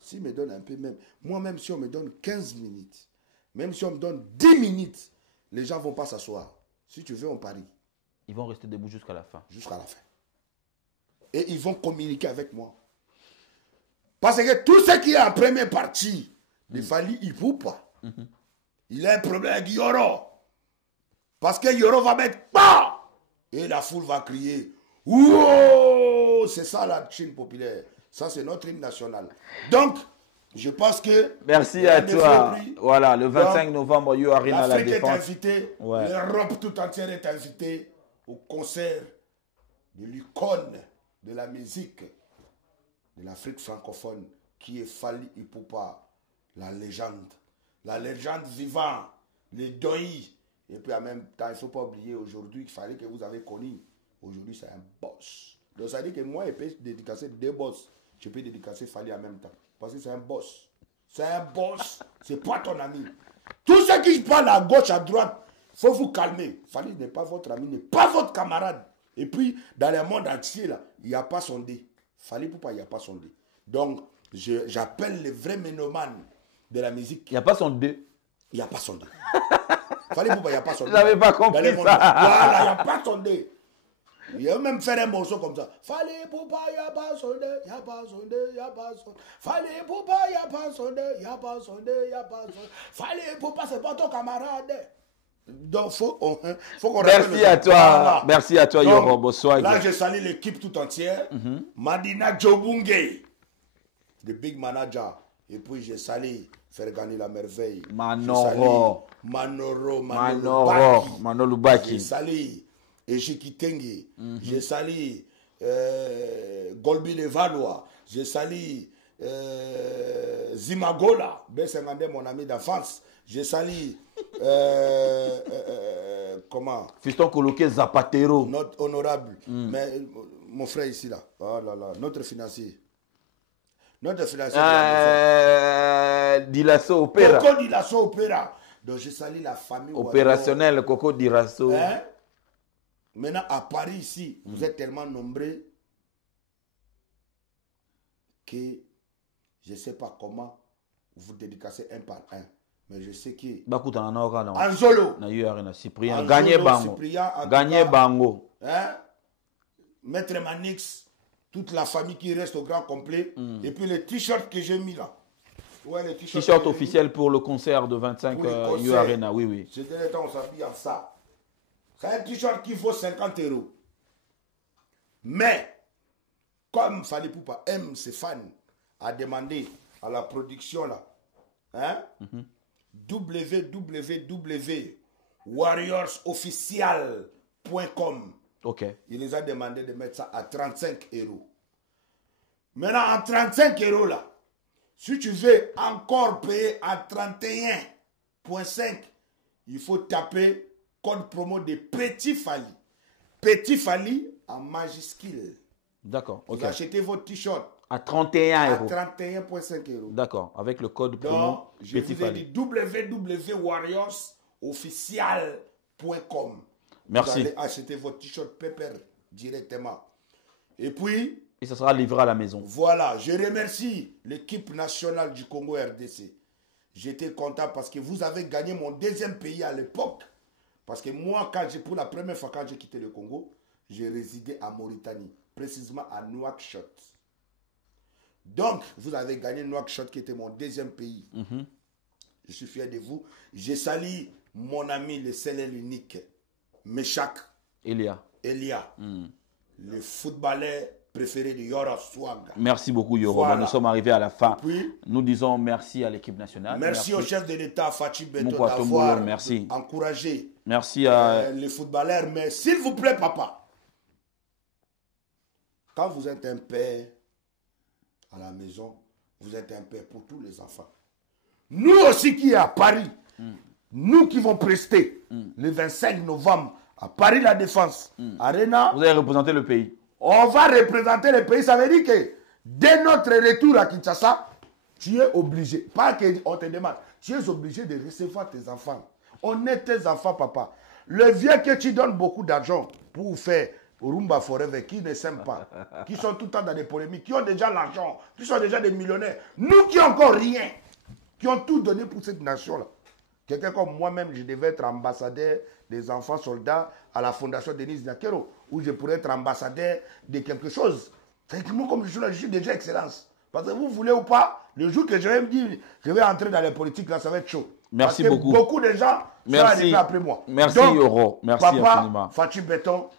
s'il me donne un peu même, moi-même si on me donne 15 minutes, même si on me donne 10 minutes, les gens ne vont pas s'asseoir. Si tu veux, on parie. Ils vont rester debout jusqu'à la fin. Jusqu'à la fin. Et ils vont communiquer avec moi. Parce que tout ce qui est en première partie de Fally Ipupa, il a un problème avec Yoro. Parce que Yoro va mettre pas et la foule va crier. Wow! C'est ça la Chine populaire. Ça, c'est notre hymne national. Donc, je pense que... Merci à toi. Voilà, le 25 novembre, You Arena à la Défense. L'Afrique est invitée, l'Europe tout entière est invitée au concert de l'icône de la musique de l'Afrique francophone qui est Fally Ipupa, la légende vivante, le doi. Et puis en même temps, il ne faut pas oublier aujourd'hui qu'il fallait que vous avez connu. Aujourd'hui, c'est un boss. Donc ça veut dire que moi, je peux dédicacer 2 boss. Je peux dédicacer Fally en même temps. Parce que c'est un boss. C'est un boss. C'est pas ton ami. Tous ceux qui parlent à gauche, à droite, il faut vous calmer. Fally n'est pas votre ami, n'est pas votre camarade. Et puis, dans le monde entier, là, il n'y a pas sondé. Fally Ipupa, il n'y a pas sondé. Donc, j'appelle les vrais ménomanes de la musique. Il n'y a pas sondé. Il n'y a pas sondé. Fally Ipupa, il n'y a pas sondé. Je n'avais pas compris ça. Voilà, il n'y a pas sondé. Il a même fait un morceau comme ça. Fally Ipupa, il n'y a pas sondé, il n'y a pas sondé, il n'y a pas sondé. Fally Ipupa, il n'y a pas sondé, il n'y a pas sondé, il n'y a pas sondé. Fally Ipupa, c'est pas ton camarade. Donc, faut qu'on merci à toi. Voilà. Merci à toi, Yoro. Bonsoir. Là, je salue l'équipe tout entière. Madina Jobunge, the big manager. Et puis j'ai sali faire gagner la merveille. Manoro. Manoro Lubaki. J'ai sali Ejikitengi. J'ai sali Golbi Levalois. J'ai sali Zimagola. Bessengande, mon ami d'enfance. J'ai sali comment? Fiston coloqué Zapatero. Notre honorable. Mais mon frère ici là. Oh là là. Notre financier. Dilasso Opéra. Coco Dilasso Opéra. Donc je salue la famille. Opérationnel Coco Dilasso. Hein? Maintenant à Paris ici, vous êtes tellement nombreux que je ne sais pas comment vous dédicacez un par un. Mais je sais que Anzolo, Cyprien, gagné Bango. Gagné Bango. Hein? Maître Manix, toute la famille qui reste au grand complet. Et puis les t-shirts que j'ai mis là. Ouais, les t-shirts officiels pour le concert de 25 U Arena. Oui, oui. C'était le temps où on s'habille en ça. C'est un t-shirt qui vaut 50 €. Mais, comme Fali Poupa aime ses fans, a demandé à la production là, hein, www.warriorsofficial.com. Ok. Il les a demandé de mettre ça à 35 €. Maintenant, à 35 € là, si tu veux encore payer à 31,5, il faut taper code promo de Petit Fali. Petit Fali en majuscule. D'accord. Vous achetez votre t-shirt à 31 €. À 31,5 €. D'accord. Avec le code promo. Donc, je vous ai dit www.warriorsofficial.com. Merci. Vous allez acheter votre t-shirt Pepper directement. Et puis, et ça sera livré à la maison. Voilà, je remercie l'équipe nationale du Congo RDC. J'étais content parce que vous avez gagné mon deuxième pays à l'époque. Parce que moi, pour la première fois quand j'ai quitté le Congo, j'ai résidé à Mauritanie, précisément à Nouakchott. Donc, vous avez gagné Nouakchott qui était mon deuxième pays. Je suis fier de vous. J'ai sali mon ami, le seul et l'unique, Meshak Elia, le footballeur préféré de Yoro Swag. Merci beaucoup Yoro. Voilà. Nous sommes arrivés à la fin. Puis, nous disons merci à l'équipe nationale. Merci au chef de l'État, Fachi Beto, d'avoir encouragé les footballeurs. Mais s'il vous plaît, papa, quand vous êtes un père à la maison, vous êtes un père pour tous les enfants. Nous aussi qui est à Paris, nous qui vont prester le 25 novembre à Paris La Défense, Arena. Vous allez représenter le pays. On va représenter le pays. Ça veut dire que dès notre retour à Kinshasa, tu es obligé, pas qu'on te demande, tu es obligé de recevoir tes enfants. On est tes enfants, papa. Le vieux que tu donnes beaucoup d'argent pour faire Rumba Forever, qui ne s'aiment pas, qui sont tout le temps dans des polémiques, qui ont déjà l'argent, qui sont déjà des millionnaires. Nous qui n'ont encore rien, qui ont tout donné pour cette nation-là. Quelqu'un comme moi-même, je devais être ambassadeur des enfants soldats à la fondation Denise Nakero, où je pourrais être ambassadeur de quelque chose. C'est que moi, comme je suis déjà excellence. Parce que vous voulez ou pas, le jour que je vais me dire, je vais entrer dans les politiques, là, ça va être chaud. Merci parce beaucoup. Que beaucoup de gens sont arrivés après moi. Merci donc, Yoro. Merci papa, infiniment. Fachi Béton,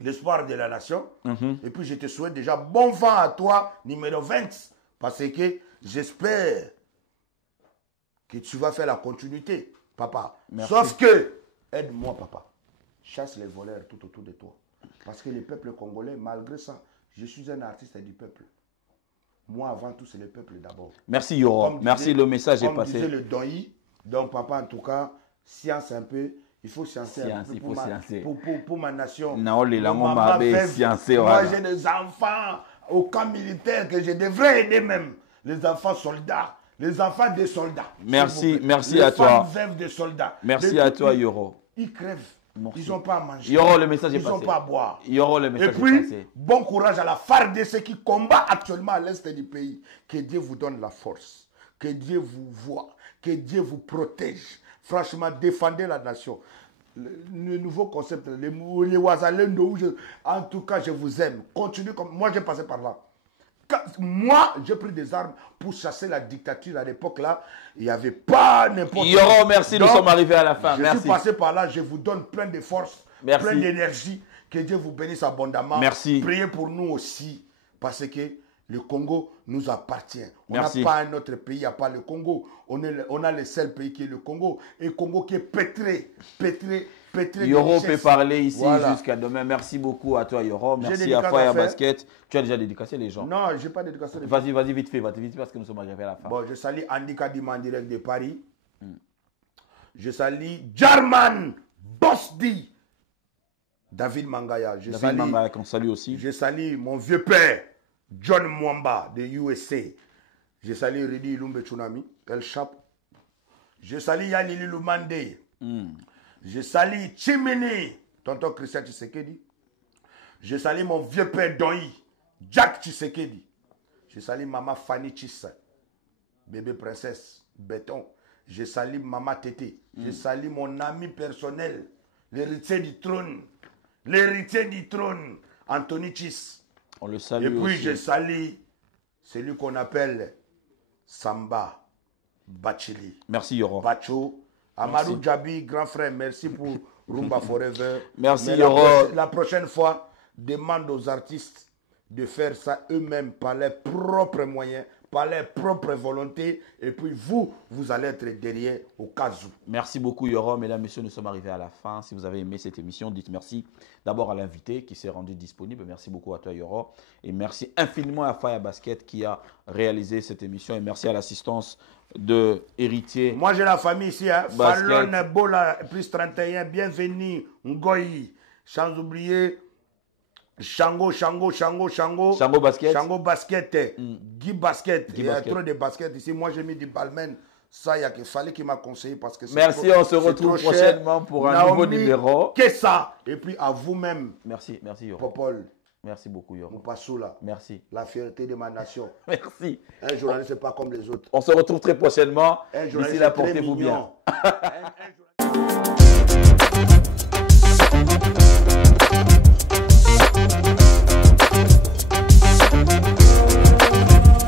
l'espoir de la nation. Et puis je te souhaite déjà bon vent à toi, numéro 20. Parce que j'espère que tu vas faire la continuité, papa. Merci. Sauf que, aide-moi, papa. Chasse les voleurs tout autour de toi. Parce que le peuple congolais, malgré ça, je suis un artiste du peuple. Moi, avant tout, c'est le peuple d'abord. Merci, Yoro. Merci, le message est passé. Comme disait le Doi, donc papa, en tout cas, science un peu. Il faut sciencer un peu pour ma nation. Moi, j'ai des enfants au camp militaire que je devrais aider même. Les enfants soldats. Les enfants des soldats. Merci, merci à toi. Les femmes veuves des soldats. Merci à toi, Yoro. Ils crèvent. Ils n'ont pas à manger. Yoro, le message est passé. Ils n'ont pas à boire. Yoro, le message est passé. Et puis, bon courage à la FARDC qui combat actuellement à l'est du pays. Que Dieu vous donne la force. Que Dieu vous voie. Que Dieu vous protège. Franchement, défendez la nation. Le nouveau concept, les Wazalendo, en tout cas, je vous aime. Continuez comme moi, j'ai passé par là. Moi, j'ai pris des armes pour chasser la dictature à l'époque là. Il n'y avait pas n'importe quoi. Yoro, merci, nous sommes arrivés à la fin. Je suis passé par là, je vous donne plein de force, plein d'énergie. Que Dieu vous bénisse abondamment. Merci. Priez pour nous aussi, parce que Le Congo nous appartient. On n'a Merci. pas un autre pays à part le Congo. On a le seul pays qui est le Congo. Et le Congo qui est pétré de Yoro richesse. peut parler ici Voilà. jusqu'à demain. Merci beaucoup à toi, Yoro. Merci à dédicace à Fire faire. Basket. Tu as déjà dédicacé les gens. Non, je n'ai pas d'éducation. Vas-y, vite fait, parce que nous sommes arrivés à la fin. Bon, je salue Andy Kadima en direct de Paris. Je salue Jarman Bosdi. David Mangaya. David Mangaya qu'on salue aussi. Je salue mon vieux père, John Mwamba de USA. Je salue Redi Lumbe Tsunami, El Chap. Je salue Yalili Lumande. Je salue Chimini, tonton Christian Tshisekedi. Je salue mon vieux père Doi, Jack Tshisekedi. Je salue maman Fanny Chissa, bébé princesse, béton. Je salue maman Tété. Je salue mon ami personnel, l'héritier du trône. L'héritier du trône, Anthony Chiss. On le salue Et puis aussi. je salue celui qu'on appelle Samba Bachili. Merci, Yoro. Bacho. Amadou Djabi, grand frère, merci pour Rumba Forever. Merci, Mais Yoro. la prochaine fois, demande aux artistes de faire ça eux-mêmes par leurs propres moyens, par leur propre volonté. Et puis vous allez être derrière au cas où. Merci beaucoup, Yoro. Mesdames, Messieurs, nous sommes arrivés à la fin. Si vous avez aimé cette émission, dites merci d'abord à l'invité qui s'est rendu disponible. Merci beaucoup à toi, Yoro. Et merci infiniment à Fire Basket qui a réalisé cette émission. Et merci à l'assistance de Héritier. Moi, j'ai la famille ici. Hein. Basket. Fallon, Bola, plus 31, bienvenue. Ngoyi. Sans oublier Shango Basket. Shango Basket. Guy Basket. Guy Il y a Basket. trop de basket ici. Moi, j'ai mis du Balmain. Ça, il fallait qu'il m'a conseillé parce que c'est Merci, trop- on se c'est retrouve trop cher. prochainement pour un nouveau numéro. Qu'est-ce ça? Et puis à vous-même, Merci, Yoro. Popol, Merci beaucoup, Yoro. Moupassoula, Merci. la fierté de ma nation. Merci. Un journaliste, c'est pas comme les autres. On se retrouve très prochainement. Un D'ici journaliste, là, c'est très portez-vous bien. mignon. Un journaliste-